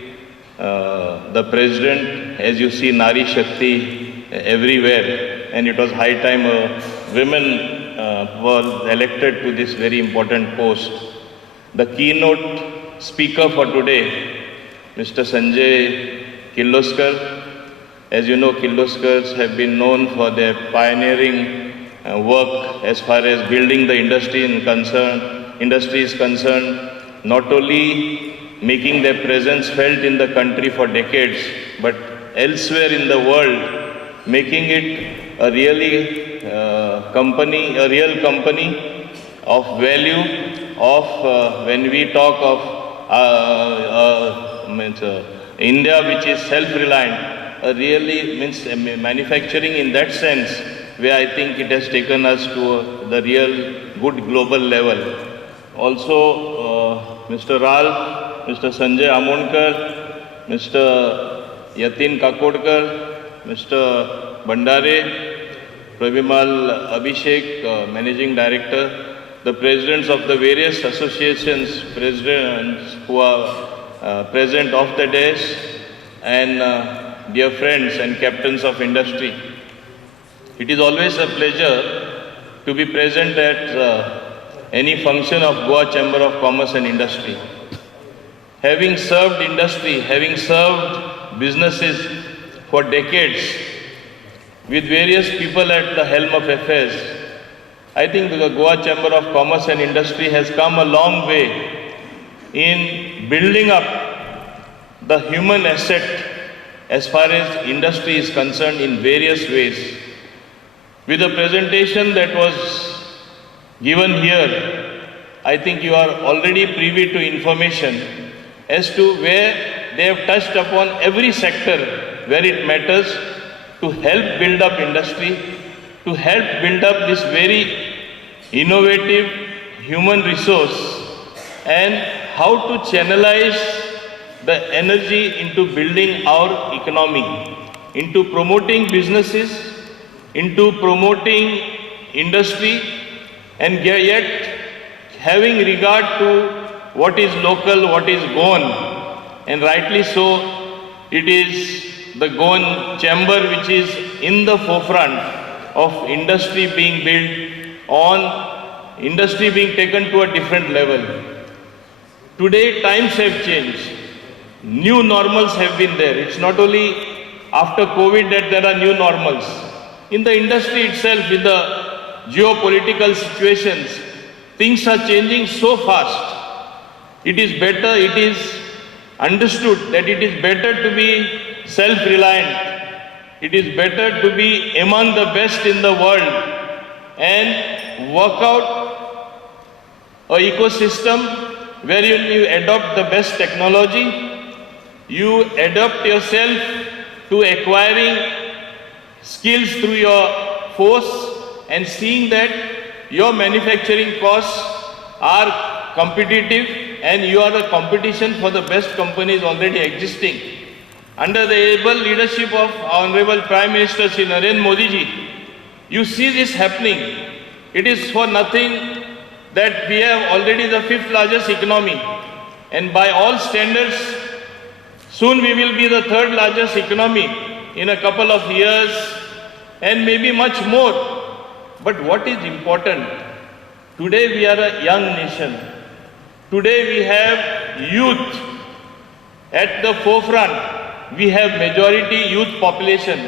the president, as you see Nari Shakti everywhere, and it was high time women were elected to this very important post. The keynote speaker for today, Mr. Sanjay Kirloskar. As you know, Kirloskars have been known for their pioneering work as far as building the industry is concerned, not only making their presence felt in the country for decades, but elsewhere in the world, making it a real company of value, of when we talk of India, which is self-reliant, really means manufacturing in that sense, where I think it has taken us to the real good global level. Also, Mr. Ralph, Mr. Sanjay Amonkar, Mr. Yatin Kakodkar, Mr. Bandare, Pravimal Abhishek, Managing Director, the presidents of the various associations, presidents who are present off the days, and dear friends and captains of industry. It is always a pleasure to be present at any function of Goa Chamber of Commerce and Industry. Having served industry, having served businesses for decades, with various people at the helm of affairs, I think the Goa Chamber of Commerce and Industry has come a long way in building up the human asset as far as industry is concerned in various ways. With the presentation that was given here, I think you are already privy to information as to where they have touched upon every sector where it matters to help build up industry, to help build up this very innovative human resource, and how to channelize the energy into building our economy, into promoting businesses, into promoting industry, and yet having regard to what is local, what is Goan. And rightly so, it is the Goan chamber which is in the forefront of industry being built, on industry being taken to a different level. Today times have changed. New normals have been there. It's not only after COVID that there are new normals. In the industry itself, with the geopolitical situations, things are changing so fast. It is better, it is understood that it is better to be self-reliant. It is better to be among the best in the world and work out an ecosystem wherein you adopt the best technology, you adapt yourself to acquiring skills through your force and seeing that your manufacturing costs are competitive and you are a competition for the best companies already existing. Under the able leadership of our Honorable Prime Minister Shri Narendra Modi ji, you see this happening. It is for nothing that we have already the 5th largest economy, and by all standards, soon we will be the 3rd largest economy in a couple of years and maybe much more. But what is important? Today we are a young nation. Today we have youth at the forefront. We have majority youth population.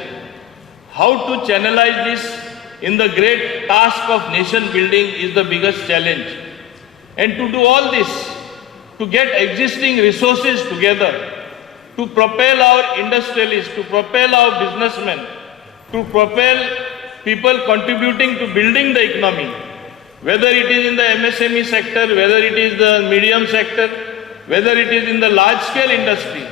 How to channelize this in the great task of nation building is the biggest challenge. And to do all this, to get existing resources together, to propel our industrialists, to propel our businessmen, to propel people contributing to building the economy, whether it is in the MSME sector, whether it is the medium sector, whether it is in the large scale industry.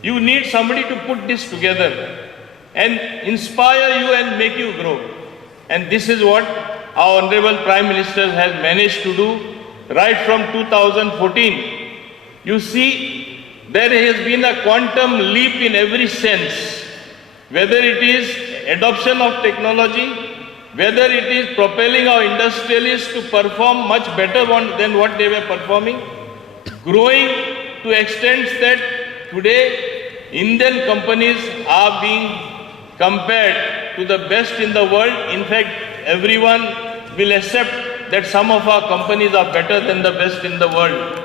You need somebody to put this together and inspire you and make you grow. And this is what our Honorable Prime Minister has managed to do right from 2014. You see, there has been a quantum leap in every sense, whether it is adoption of technology, whether it is propelling our industrialists to perform much better than what they were performing, growing to extents that today Indian companies are being compared to the best in the world. In fact, everyone will accept that some of our companies are better than the best in the world.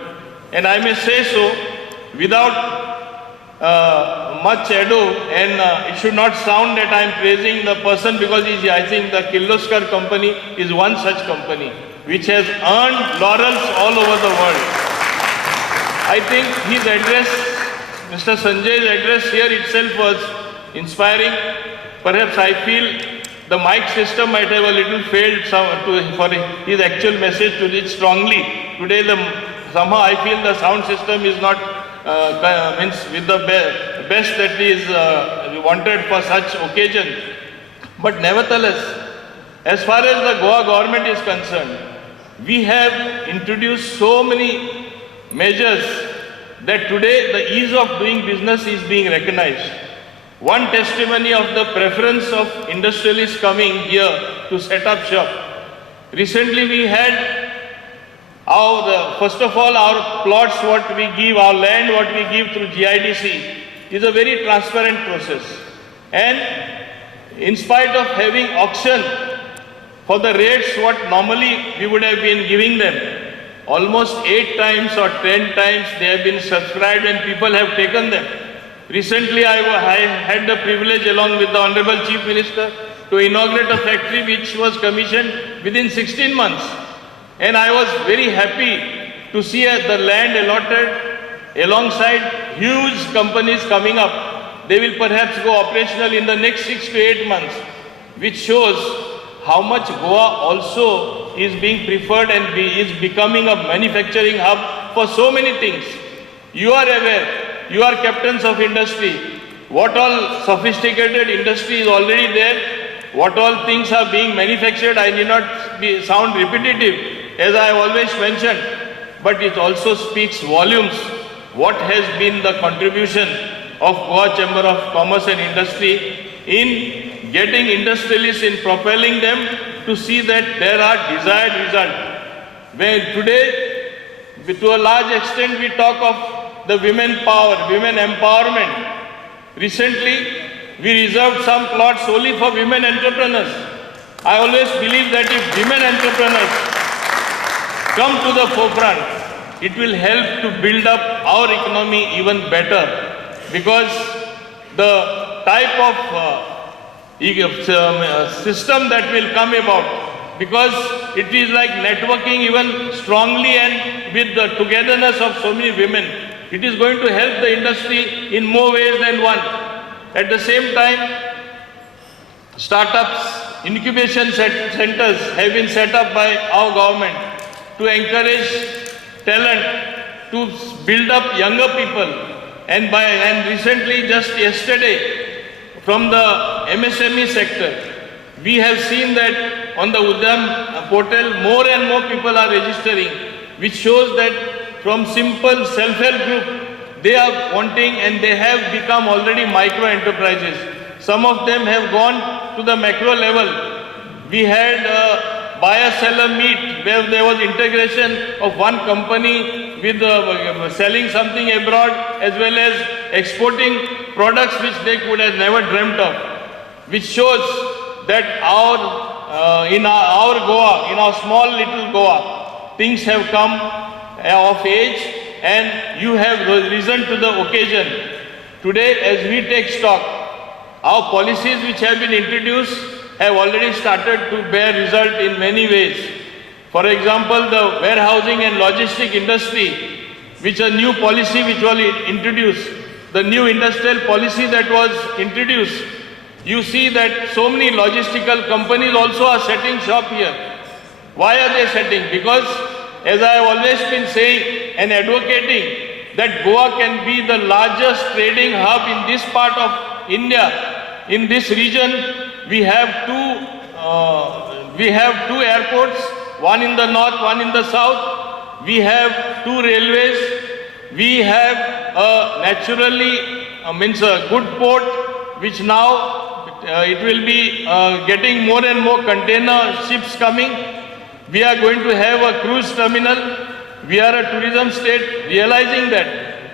And I may say so without much ado, and it should not sound that I am praising the person because I think the Kirloskar company is one such company which has earned laurels all over the world. I think his address, Mr. Sanjay's address here itself was inspiring. Perhaps I feel the mic system might have a little failed for his actual message to reach strongly. Today somehow I feel the sound system is not with the best that is wanted for such occasion. But nevertheless, as far as the Goa government is concerned, we have introduced so many measures that today the ease of doing business is being recognized. One testimony of the preference of industrialists coming here to set up shop. Recently we had first of all, our plots, what we give, our land, what we give through GIDC is a very transparent process. And in spite of having auction for the rates what normally we would have been giving them, almost 8 times or 10 times they have been subscribed and people have taken them. Recently, I had the privilege along with the Honorable Chief Minister to inaugurate a factory which was commissioned within 16 months. And I was very happy to see the land allotted alongside huge companies coming up. They will perhaps go operational in the next 6 to 8 months, which shows how much Goa also is being preferred and is becoming a manufacturing hub for so many things. You are aware, you are captains of industry, what all sophisticated industry is already there, what all things are being manufactured. I need not sound repetitive, as I have always mentioned, but it also speaks volumes what has been the contribution of Goa Chamber of Commerce and Industry in getting industrialists, in propelling them to see that there are desired results. When today, to a large extent, we talk of the women power, women empowerment. Recently, we reserved some plots solely for women entrepreneurs. I always believe that if women entrepreneurs come to the forefront, it will help to build up our economy even better, because the type of system that will come about, because it is like networking even strongly and with the togetherness of so many women, it is going to help the industry in more ways than one. At the same time, startups, incubation centers have been set up by our government to encourage talent, to build up younger people. And recently, just yesterday, from the MSME sector, we have seen that on the Udyam portal, more and more people are registering, which shows that from simple self-help group, they are wanting and they have become already micro enterprises. Some of them have gone to the macro level. We had a buyer-seller meet where there was integration of one company with selling something abroad as well as exporting products which they could have never dreamt of, which shows that in our Goa, in our small little Goa, things have come of age and you have risen to the occasion. Today, as we take stock, our policies which have been introduced have already started to bear result in many ways. For example, the warehousing and logistic industry, which a new policy which was introduced, the new industrial policy that was introduced, you see that so many logistical companies also are setting shop here. Why are they setting? Because, as I have always been saying and advocating, that Goa can be the largest trading hub in this part of India. In this region, we have two airports, one in the north, one in the south. We have 2 railways. We have a good port, which now it will be getting more and more container ships coming. We are going to have a cruise terminal. We are a tourism state, realizing that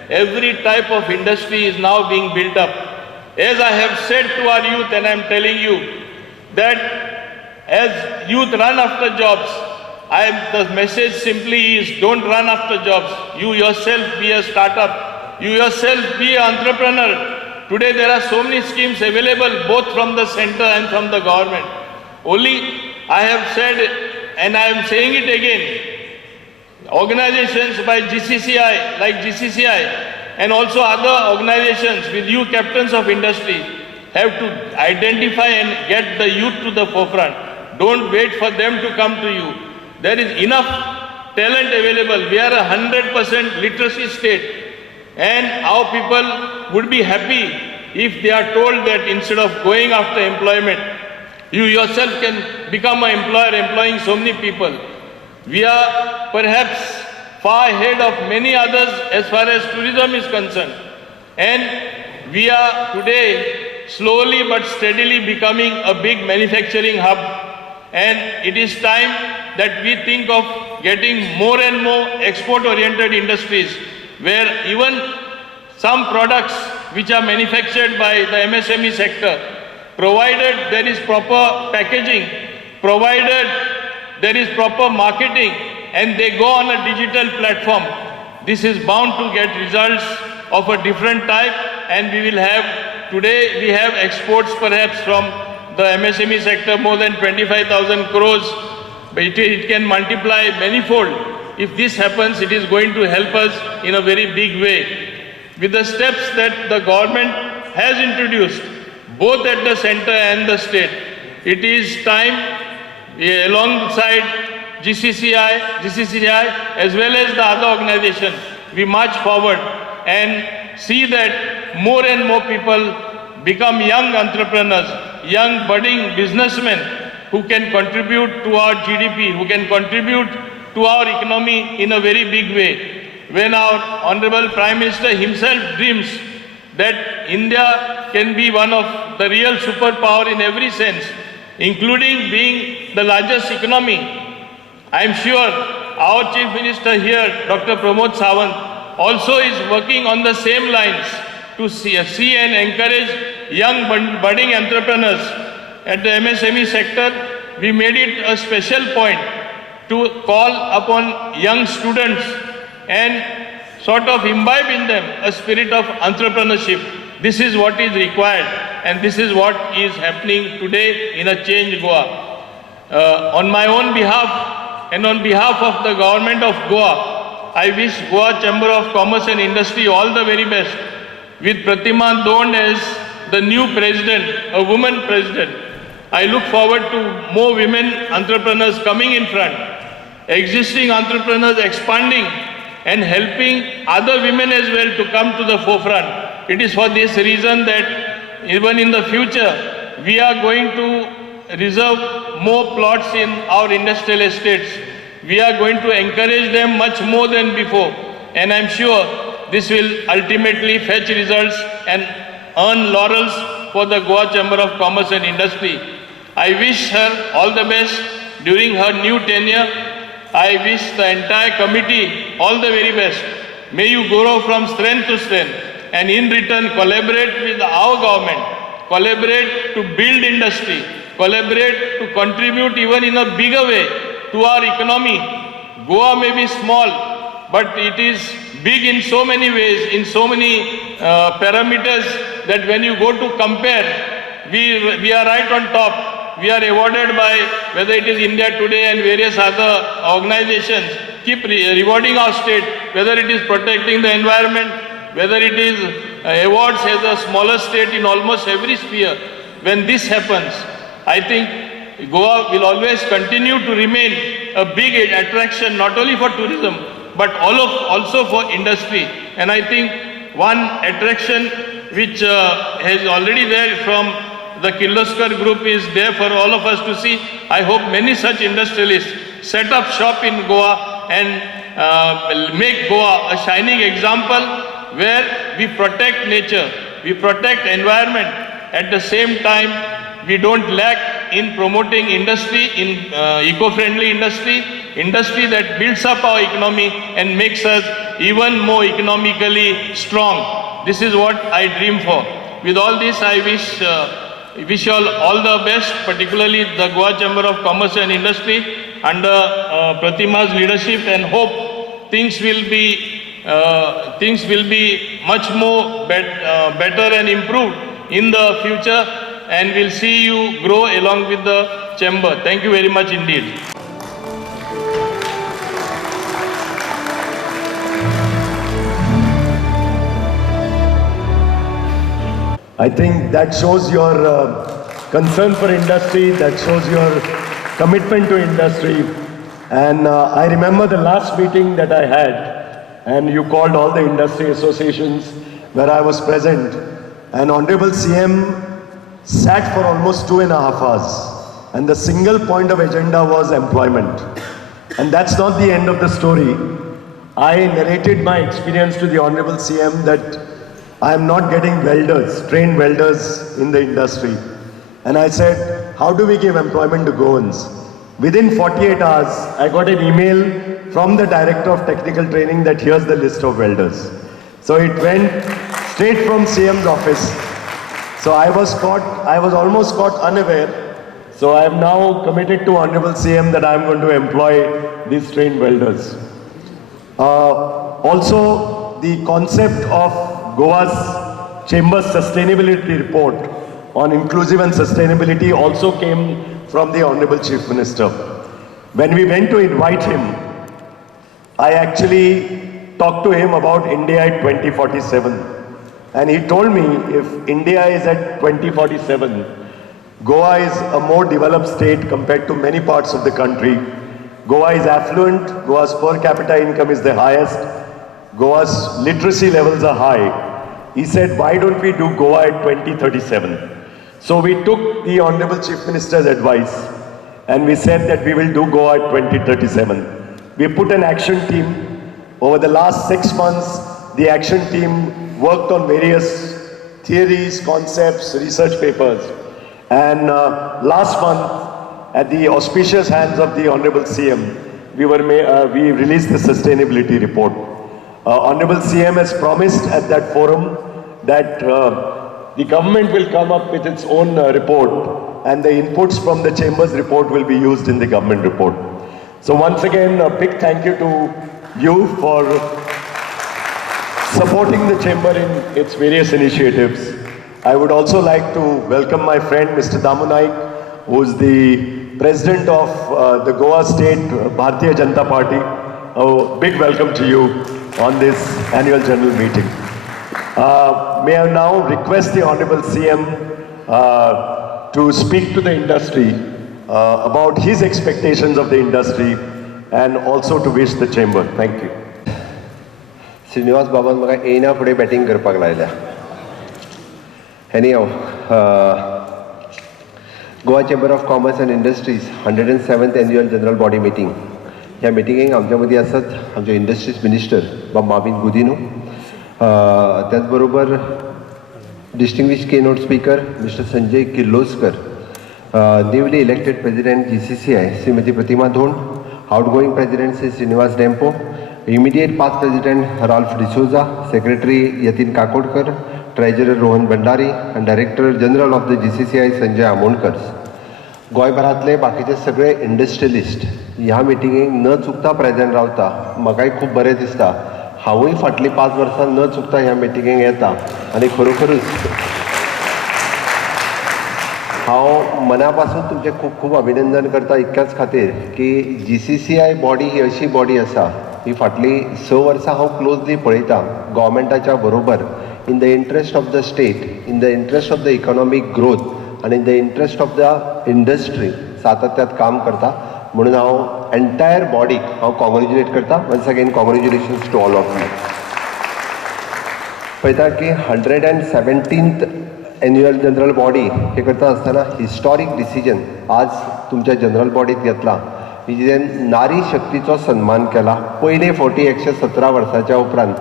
every type of industry is now being built up. As I have said to our youth, and I am telling you, that as youth run after jobs, the message simply is don't run after jobs. You yourself be a startup. You yourself be an entrepreneur. Today there are so many schemes available both from the center and from the government. Only I have said, and I am saying it again, organizations by GCCI, like GCCI, and also other organizations with you captains of industry have to identify and get the youth to the forefront. Don't wait for them to come to you. There is enough talent available. We are 100% literacy state, and our people would be happy if they are told that instead of going after employment, you yourself can become an employer employing so many people. We are perhaps far ahead of many others as far as tourism is concerned. And we are today slowly but steadily becoming a big manufacturing hub. And it is time that we think of getting more and more export-oriented industries, where even some products which are manufactured by the MSME sector, provided there is proper packaging, provided there is proper marketing, and they go on a digital platform, this is bound to get results of a different type and we will have, today we have exports perhaps from the MSME sector more than 25,000 crores, but it can multiply manifold. If this happens, it is going to help us in a very big way. With the steps that the government has introduced, both at the center and the state, it is time, alongside GCCI as well as the other organizations, we march forward and see that more and more people become young entrepreneurs, young budding businessmen who can contribute to our GDP, who can contribute to our economy in a very big way. When our Honorable Prime Minister himself dreams that India can be one of the real superpower in every sense, including being the largest economy, I am sure our Chief Minister here, Dr. Pramod Sawant, also is working on the same lines to see and encourage young budding entrepreneurs. At the MSME sector, we made it a special point to call upon young students and sort of imbibe in them a spirit of entrepreneurship. This is what is required, and this is what is happening today in a Change Goa. On my own behalf and on behalf of the government of Goa, I wish Goa Chamber of Commerce and Industry all the very best. With Pratima Dhond as the new president, a woman president, I look forward to more women entrepreneurs coming in front, existing entrepreneurs expanding and helping other women as well to come to the forefront. It is for this reason that even in the future, we are going to reserve more plots in our industrial estates. We are going to encourage them much more than before. And I'm sure this will ultimately fetch results and earn laurels for the Goa Chamber of Commerce and Industry. I wish her all the best during her new tenure. I wish the entire committee all the very best. May you grow from strength to strength, and in return collaborate with our government, collaborate to build industry, collaborate to contribute even in a bigger way to our economy. Goa may be small, but it is big in so many ways, in so many parameters, that when you go to compare, we are right on top. We are awarded by, whether it is India Today and various other organizations, keep rewarding our state, whether it is protecting the environment, whether it is awards as a smaller state in almost every sphere. When this happens, I think Goa will always continue to remain a big attraction, not only for tourism, but also for industry. And I think one attraction which is already there from the Kirloskar group is there for all of us to see. I hope many such industrialists set up shop in Goa and make Goa a shining example where we protect nature, we protect environment. At the same time, we don't lack in promoting industry, in eco-friendly industry that builds up our economy and makes us even more economically strong. This is what I dream for. With all this, I wish you all the best, particularly the Goa Chamber of Commerce and Industry under Pratima's leadership, and hope things will be much more better and improved in the future, and we'll see you grow along with the chamber. Thank you very much indeed. I think that shows your concern for industry, that shows your commitment to industry. And I remember the last meeting that I had, and you called all the industry associations where I was present, and Honorable CM sat for almost 2.5 hours, and the single point of agenda was employment. And that's not the end of the story. I narrated my experience to the Honorable CM that I am not getting welders, trained welders in the industry. And I said, how do we give employment to Goans? Within 48 hours, I got an email from the Director of Technical Training that here's the list of welders. So it went straight from CM's office. So I was almost caught unaware. So I am now committed to Honorable CM that I am going to employ these trained welders. Also, the concept of Goa's Chamber's sustainability report on inclusive and sustainability also came from the Honorable Chief Minister. When we went to invite him, I actually talked to him about India at 2047. And he told me if India is at 2047, Goa is a more developed state compared to many parts of the country. Goa is affluent, Goa's per capita income is the highest, Goa's literacy levels are high. He said, why don't we do Goa at 2037? So we took the Honorable Chief Minister's advice and we said that we will do Goa at 2037. We put an action team. Over the last 6 months, the action team worked on various theories, concepts, research papers. And last month, at the auspicious hands of the Honorable CM, we released the sustainability report. Honorable CM has promised at that forum that the government will come up with its own report and the inputs from the Chamber's report will be used in the government report. So once again, a big thank you to you for supporting the Chamber in its various initiatives. I would also like to welcome my friend Mr. Damu Naik, who is the President of the Goa State Bharatiya Janata Party. A big welcome to you on this annual general meeting. May I now request the Honorable CM to speak to the industry about his expectations of the industry and also to wish the Chamber. Thank you. Srinivas बाबान म्हाका येयना फुडें batting करपाक लायल्या. Any हांव Goa chamber of commerce and industries 107th annual general body meeting. ह्या मिटिंगेक आमच्या मदीं आसात आमचे इंडस्ट्रीज मिनिस्टर बाब माविन गुदिनो, त्याच बरोबर distinguished keynote speaker mister Sanjay Kirloskar, newly elected president GCCI Shrimati Pratima Dhond, outgoing president Shri Shrinivas Dempo, immediate past president Ralph D'Souza, secretary Yatin Kakodkar, treasurer Rohan Bhandari and director general of the GCCI Sanjay Amonkar. गोंयभरांतले बाकीचे सगळे इंडस्ट्रियलिस्ट ह्या मिटिंगेक न चुकता प्रेजेंट रावता. म्हाकाय खूब बरें दिसता. हांवूय फाटलीं 5 वर्सां न चुकता ह्या मिटिंगेक येता आनी खरोखरूच हांव मना पासून तुमचें खूब खूब अभिनंदन करता इतक्याच खातीर की GCCI बॉडी ही अशी बॉडी आसा ही फाटलीं 6 वर्सां हांव क्लोजली पळयता गव्हर्मेंटाच्या बरोबर in the interest of the state, in the interest of the economic growth आनी in the interest of the industry सातत्यात काम करता. म्हणून हांव एंटायर बॉडीक हांव कॉंग्रेच्युलेट करता. Once again congratulations to all of you. पळयता की 117th एन्युअल जनरल बॉडी हे करता आसतना हिस्टॉरीक डिसिजन आज तुमच्या जनरल बॉडीत घेतला. जेन नारी शक्तीचो सन्मान केला. पयले फावटी 117 वर्सांच्या उपरांत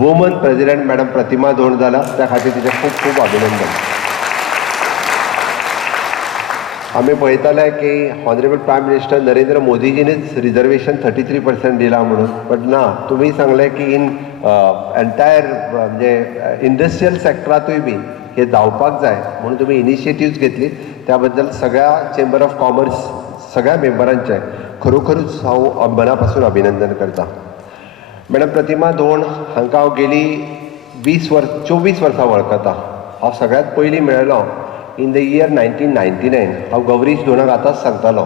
वुमन प्रेसिडेंट मॅडम प्रतिमा धोंड जाला, त्या खातीर तिचें खूब खूब अभिनंदन. आमी पळयताले की ऑनरेबल प्रायम मिनिस्टर नरेंद्र मोदीजीनीच रिजर्वेशन 33% दिला म्हणून, बट ना, तुमी सांगलें की इन एंटायर म्हणजे इंडस्ट्रियल सेक्टरांतूय बी हे धांवपाक जाय म्हणून तुमी इनिशिएटिव्स घेतली. त्या बद्दल सगळ्या चेंबर ऑफ कॉमर्स सगळ्या मेंबरांचे खरोखरूच हांव मना पासून अभिनंदन करता. मॅडम प्रतिमा धोंड हांकां हांव गेली 24 वर्सां वळखता. हांव सगळ्यांत पयलीं मेळ्ळो इन द इयर 1999. हांव गौरीश धोंडाक आतांच सांगतालो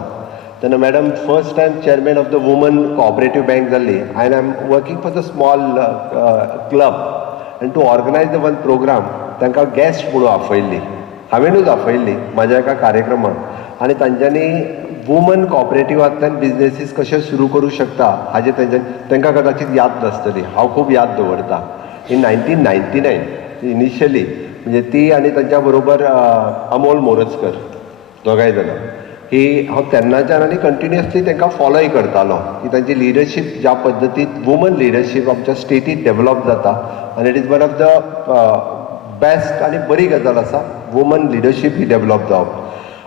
तेन्ना madam first time chairman of the woman cooperative bank जाल्ली and I am working for the small club and to organise the one programme तांकां गेस्ट म्हणून आपयल्ली. हांवेनूच आपयल्ली म्हाज्या एका कार्यक्रमाक आनी तांच्यांनी वुमन कॉपरेटिवांतल्यान बिजनेसीस कशे सुरू करूं शकता हाजे तांकां कदाचित याद नासतली. हांव खूब याद दवरता. इन 1999 इनिशियली म्हणजे ती आनी तांच्या बरोबर अमोल मोरजकर दोगांय जाणां ही हांव तेन्नाच्यान आनी कंटिन्युअसली तांकां फॉलोय करतालो की तांची लिडरशीप ज्या पद्दतीन वुमन लिडरशीप आमच्या स्टेटींत डेवलप जाता आनी it is one of the best आनी बरी गजाल आसा वुमन लिडरशीप ही डेवलप जावप.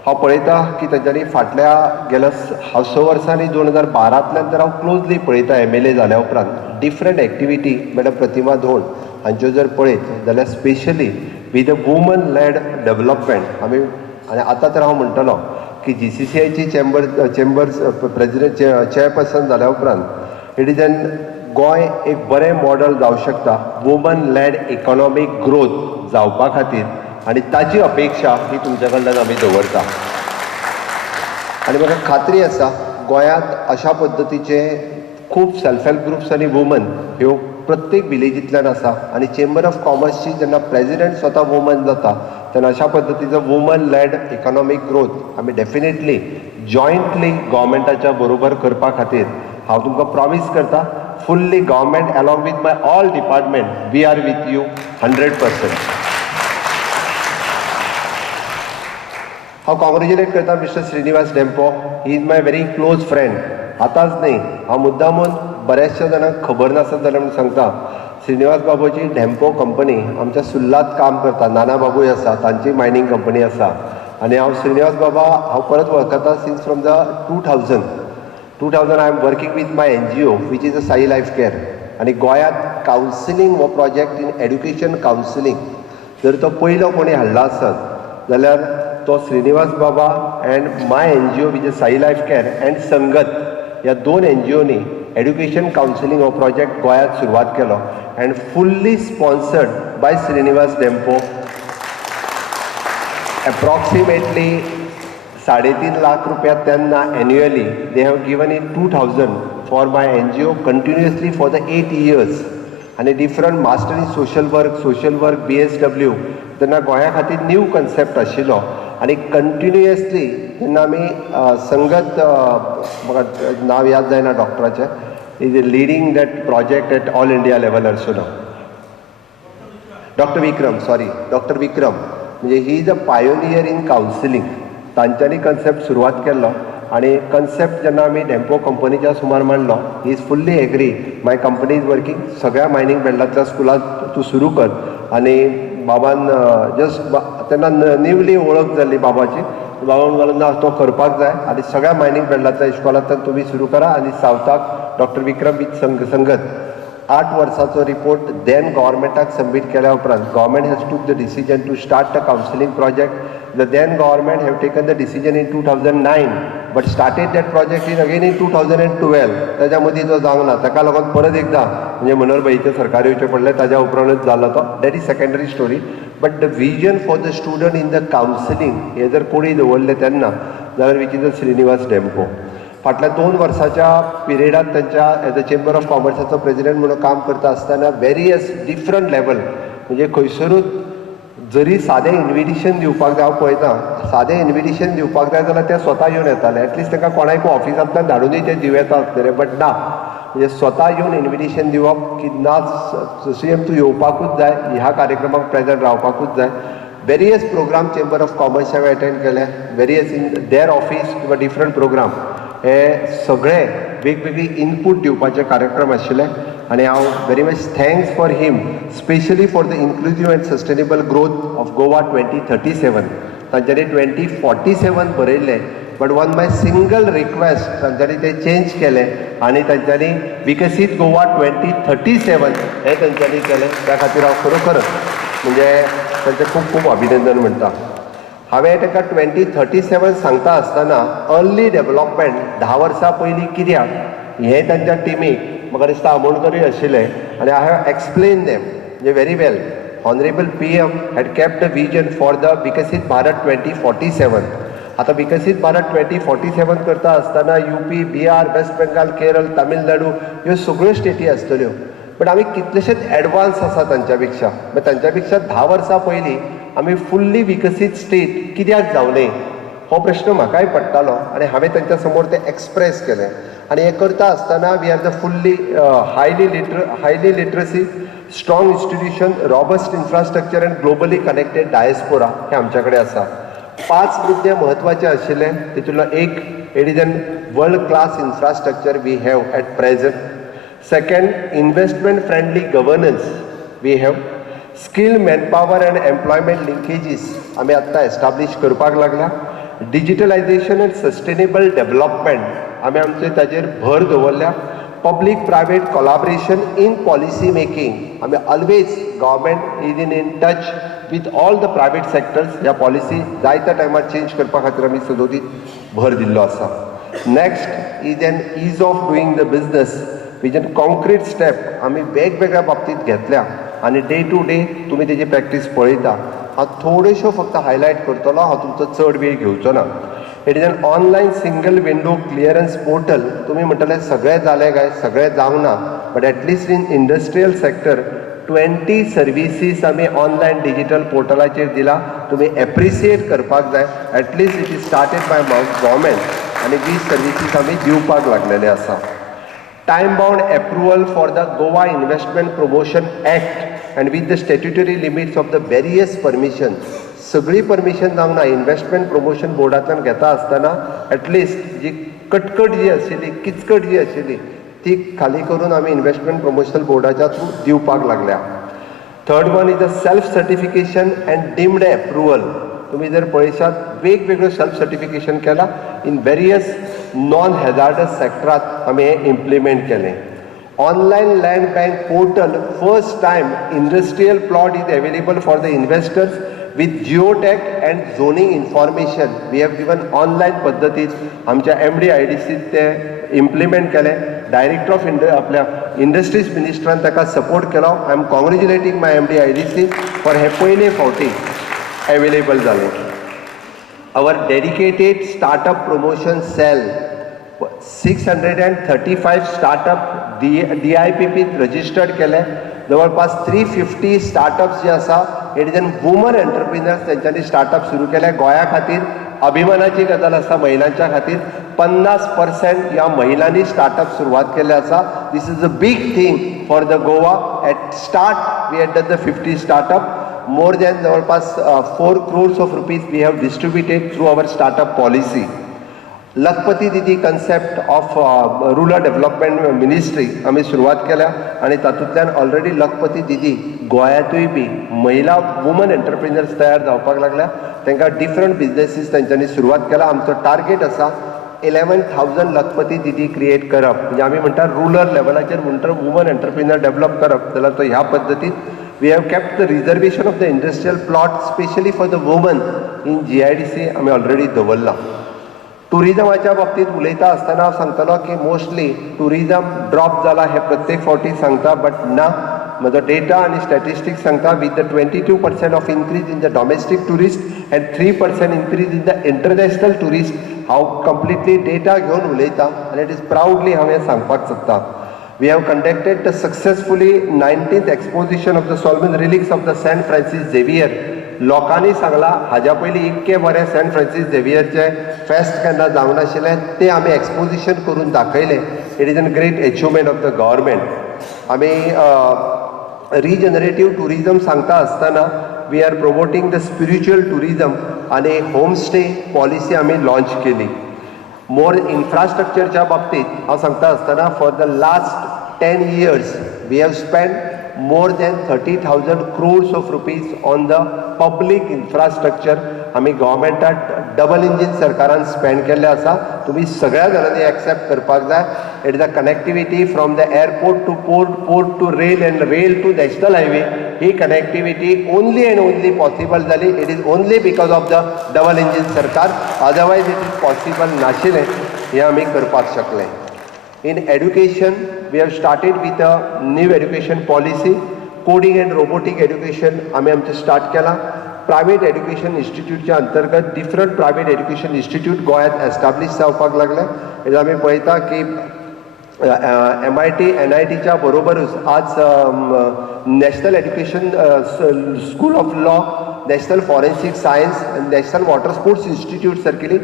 हांव पळयता की तांच्यांनी फाटल्या गेल्या 6 वर्सांनी 2012तल्यान तर हांव क्लोजली पळयता MLA जाल्या उपरांत डिफरंट एक्टिविटी मॅडम प्रतिमा धोंड हांच्यो जर पळयत जाल्यार specially with the woman lead development आमी आनी आतां तर हांव म्हणटलो की GCCIची चेंबर्स प्रेसिडेंट चेअरपर्सन जाल्या उपरांत इट इज एन गोंय एक बरें मॉडल जावं शकता वुमन लेड इकॉनॉमीक ग्रोथ जावपा खातीर, आनी ताची अपेक्षा ही तुमच्या कडल्यान आमी दवरता. आनी म्हाका खात्री आसा गोंयांत अशा पद्दतीचे खूब सेल्फ हेल्प ग्रुप्स आनी वुमन ह्यो प्रत्येक विलेजींतल्यान आसा. आनी चेंबर ऑफ कॉमर्सची जेन्ना प्रेजिडेंट स्वता वुमन जाता तेन्ना अशा पद्दतीचो वुमन लेड इकॉनॉमीक ग्रोथ आमी डेफिनेटली जॉयंटली गव्हर्मेंटाच्या बरोबर करपा खातीर हांव तुमकां प्रॉमीस करता, fully government along with my all department we are with you 100%. हांव कॉंग्रेच्युलेट करता mister Shrinivas Dempo. He is my very close friend. आतांच न्ही, हांव मुद्दामून बऱ्याचशा जाणांक खबर नासत जाल्यार म्हणून सांगता, श्रीनिवास बाबूची डेंपो कंपनी आमच्या सुल्लात काम करता. नाना बाबूय आसा, तांची मायनींग कंपनी आसा. आनी हांव श्रीनिवास बाबा हांव परत वळखता since from the 2000 I am working with my NGO which is a Sai life care. आनी गोंयांत कावन्सिलींग हो प्रोजेक्ट इन एड्युकेशन कावन्सिलींग जर तो पयलो कोणी हाडला आसत जाल्यार तो Shrinivas Baba and my NGO which is Sai life care and संगत ह्या 2 NGOनी एड्युकेशन कावन्सिलींग हो प्रोजेक्ट गोंयांत सुरवात केलो and fully sponsored by Shrinivas Dempo. Approximately 3.5 lakh रुपया तेन्ना annually they have given in 2000 for my NGO continuously for the 8 years. आनी different master in social work BSW तेन्ना गोंया खातीर न्यू कन्सेप्ट आशिल्लो. आनी कंटिन्युअसली जेन्ना आमी संगत म्हाका नांव याद जायना डॉक्टराचें is leading that project at all India level so नाव डॉक्टर विक्रम म्हणजे he is a pioneer in counselling. तांच्यांनी कन्सेप्ट सुरवात केल्लो आनी कन्सेप्ट जेन्ना आमी डेंपो कंपनीच्या सुमार मांडलो he is fully agree. My company is working सगळ्या मायनींग बेल्टांतल्या स्कुलांत तूं सुरू कर. आनी बाबान जस्ट तेन्ना न्यूली वळख जाल्ली बाबाची. बाबान म्हणलें ना तो करपाक जाय आनी सगळ्या मायनींग बेल्टांतल्या इश्कॉलांतल्यान तुमी सुरू करा. आनी सावथाक डॉक्टर विक्रम वीथ संगत 8 वर्सांचो रिपोर्ट देन गव्हर्मेंटाक सबमीट केल्या उपरांत government has took the decision to start the counselling project. The then government have taken the decision in 2009 but started that project in again in 2012. ताच्या मदीं जो जावंक ना ताका लागून परत एकदां म्हणजे मनोहरभाईचें सरकार येवचें पडलें. ताच्या उपरांतूच जालो तो. That is secondary story. But the vision for the student in the counselling हें जर कोणी दवरलें तेन्ना जाल्यार which is the Shrinivas Dempo. फाटल्या 2 वर्साच्या पिरियडांत तांच्या एज अ चेंबर ऑफ कॉमर्साचो प्रेजिडेंट म्हणून काम करता आसतना वेरियस डिफरंट लेवल म्हणजे खंयसरूच जरी सादें इन्विटेशन दिवपाक जाय, हांव पळयता सादें इन्विटेशन दिवपाक जाय जाल्यार ते स्वता येवन येताले. एटलिस्ट तांकां कोणाकूय ऑफिसांतल्यान धाडूनय ते दिव येता आसतले. बट ना, म्हणजे स्वता येवन इन्विटेशन दिवप की ना CM तूं येवपाकूच जाय, ह्या कार्यक्रमाक प्रेजंट रावपाकूच जाय. Various program chamber of commerce हांवें अटेंड केले. वेरियस इन देर ऑफीस किंवा डिफरंट प्रोग्राम हे सगळे वेगवेगळी इनपूट दिवपाचे कार्यक्रम आशिल्ले. आनी हांव very much thanks for him specially for the inclusive and sustainable growth of Goa 2037. तांच्यांनी 2047 बरयल्लें but one my single request तांच्यांनी तें चेंज केलें आनी तांच्यांनी विकसीत गोवा 2037 हें तांच्यांनी केलें. त्या खातीर हांव खरोखरच म्हणजे तांचें खूब खूब अभिनंदन म्हणटा. हांवें ताका 2037 सांगता आसतना अर्ली डेव्हलपमेंट 10 वर्सां पयलीं कित्याक हें तांच्या टिमीक म्हाका दिसता आमोणकरूय आशिल्लें आनी आय हॅव एक्सप्लेन देम म्हणजे very well. Honourable PM had kept the vision for the विकसीत भारत 2047. आतां विकसीत भारत 2047 करता आसतना UP, बिहार, वेस्ट बेंगाल, केरळ, तामिळनाडू ह्यो सगळ्यो स्टेटी आसतल्यो. बट आमी कितलेशेच एडवान्स आसा तांच्या पेक्षा. तांच्या पेक्षा 10 वर्सां पयलीं आमी फुल्ली विकसीत स्टेट कित्याक जावंले हो प्रश्न म्हाकाय पडटालो आनी हांवें तांच्या समोर तें एक्सप्रेस केलें. आनी हें करता आसतना we are the fully highly literacy strong institution, robust infrastructure and globally connected diaspora हें आमच्या कडेन आसा. 5 मुद्दे म्हत्वाचे आशिल्ले. तितूंतलो एक it is an world class infrastructure we have at present. Second, investment friendly governance we have. Skill manpower and employment linkages आमी आत्तां एस्टाब्लीश करपाक लागला. डिजिटलायझेशन एंड सस्टेनेबल डेव्हलपमेंट आमी आमचे ताजेर भर दवरल्या. Public private collaboration in policy making आमी always government is in touch with all the private sectors. ह्या पॉलिसी जाय त्या टायमार चेंज करपा खातीर आमी सदोदीत भर दिल्लो आसा. Next is an ease of doing the business vision concrete step आमी वेगवेगळ्या बाबतींत घेतल्या आनी डे टू डे तुमी तेजी प्रॅक्टीस पळयता. हांव थोड्योश्यो फक्त हायलायट करतलो, हांव तुमचो चड वेळ घेवचो ना. It is N online single window clearance portal. तुमी म्हणटले सगळें जालें काय, सगळें जावंक ना, but at least in industrial sector 20 services आमी ऑनलायन डिजिटल पोर्टलाचेर दिला. तुमी एप्रिसिएट करपाक जाय. At least it is started by government आनी 20 सर्विसीस आमी दिवपाक लागलेले आसा. Time bound approval for the Goa investment promotion act and with the statutory limits of the various permission. सगळी परमिशन जावंक ना. इन्व्हेस्टमेंट प्रमोशन बोर्डांतल्यान घेता आसतना एटलिस्ट जी कटकट जी आशिल्ली, किचकट जी आशिल्ली, ती खाली करून आमी इन्व्हेस्टमेंट प्रमोशन बोर्डाच्या थ्रू दिवपाक लागल्या. Third one is the self certification and deemed approval. तुम्ही जर पळयशात वेगवेगळ्यो सेल्फ सर्टिफिकेशन केला इन वेरियस नॉन हेजार्डस सेक्टरात आमी हें इम्प्लिमेंट केलें. Online land bank portal first time industrial plot is available for the investors with geotech and zoning information. We have given online पद्धतीत आमच्या MD IDC ते implement केले. Director of आपल्या industries मिनिस्टरान ताका सपोर्ट केलो. I am congratulating my MD IDC for हे पयले फावटी अवेलेबल जालें. Our dedicated startup promotion cell 635 startup DIPP registered केले. जवळपास 350 स्टार्टअप्स जे आसा it is an woman entrepreneurs तेंच्यांनी स्टार्टअप सुरू केले. गोंया खातीर अभिमानाची गजाल आसा महिलांच्या खातीर. 50% ह्या महिलांनी स्टार्टअप सुरवात केले आसा. This is a big thing for the Goa. At start we had done the 50 startup. More than जवळपास 4 crores of rupees we have distributed through our startup policy. Lakhpati Didi concept of rural development ministry आमी सुरवात केल्या आनी तातूंतल्यान already लखपती दिदी गोंयांतूय B महिला woman entrepreneurs तयार जावपाक लागल्या. तांकां डिफरंट बिजनेसीस तांच्यांनी सुरवात केला. आमचो टार्गेट आसा 11,000 लखपती दिदी क्रिएट करप. म्हणजे आमी म्हणटा रुरल लेवलाचेर म्हणटा वुमन एंटरप्रिनर डेव्हलप करप. जाल्यार तो ह्या पद्दतीन we have kept the reservation of the industrial plot specially for the woman in GIDC आमी ऑलरेडी दवरला. टुरिजमाच्या बाबतीत उलयता आसतना हांव सांगतलो की मोस्टली टुरिजम ड्रॉप जाला हें प्रत्येक फावटी सांगता, बट ना. म्हजो डेटा आनी स्टॅटिस्टिक्स सांगता with the 22% of increase in the domestic tourist and 3% increase in the international tourist. हांव कंप्लिटली डेटा घेवन उलयतां आनी इट इज प्रावडली हांव हें सांगपाक सोदतां. We have conducted the successfully 19th exposition of the solemn relics of the saint Francis Xavier. लोकांनी सांगला हाज्या पयलीं इतके बरें सेंट फ्रांसीस झेवियरचे फेस्ट केन्ना जावं नाशिल्लें. तें आमी एक्सपोजिशन करून दाखयलें. It is an great achievement of the government. आमी रिजनरेटीव टुरिजम सांगता आसतना we are promoting the spiritual tourism आनी होम स्टे पॉलिसी आमी लॉन्च केली. मोर इन्फ्रास्ट्रक्चरच्या बाबतीत हांव सांगता आसतना for the last 10 years we have spend more than 30,000 crores of rupees on the public infrastructure. आमी गव्हर्मेंटाक डबल इंजीन सरकारान स्पेंड केल्ले आसा. तुमी सगळ्या जाणांनी एक्सेप्ट करपाक जाय. It is a connectivity from the airport to port, port to rail and rail to national highway. ही connectivity only and only possible जाली. It is only because of the double engine सरकार. Otherwise it is possible नाशिल्लें. हें आमी करपाक शकले. In education, we have started with a new education policy. Coding and robotic education आमी आमचें start केलां. प्रायवेट एड्युकेशन इन्स्टिट्यूटच्या अंतर्गत डिफरंट प्रायवेट एड्युकेशन इन्स्टिट्यूट गोंयांत एस्टाब्लीश जावपाक लागले. आमी पळयता की MIT NITच्या बरोबरूच आज national education school of law, national forensic science आनी नॅशनल वॉटर स्पोर्ट्स इन्स्टिट्यूट सारकेली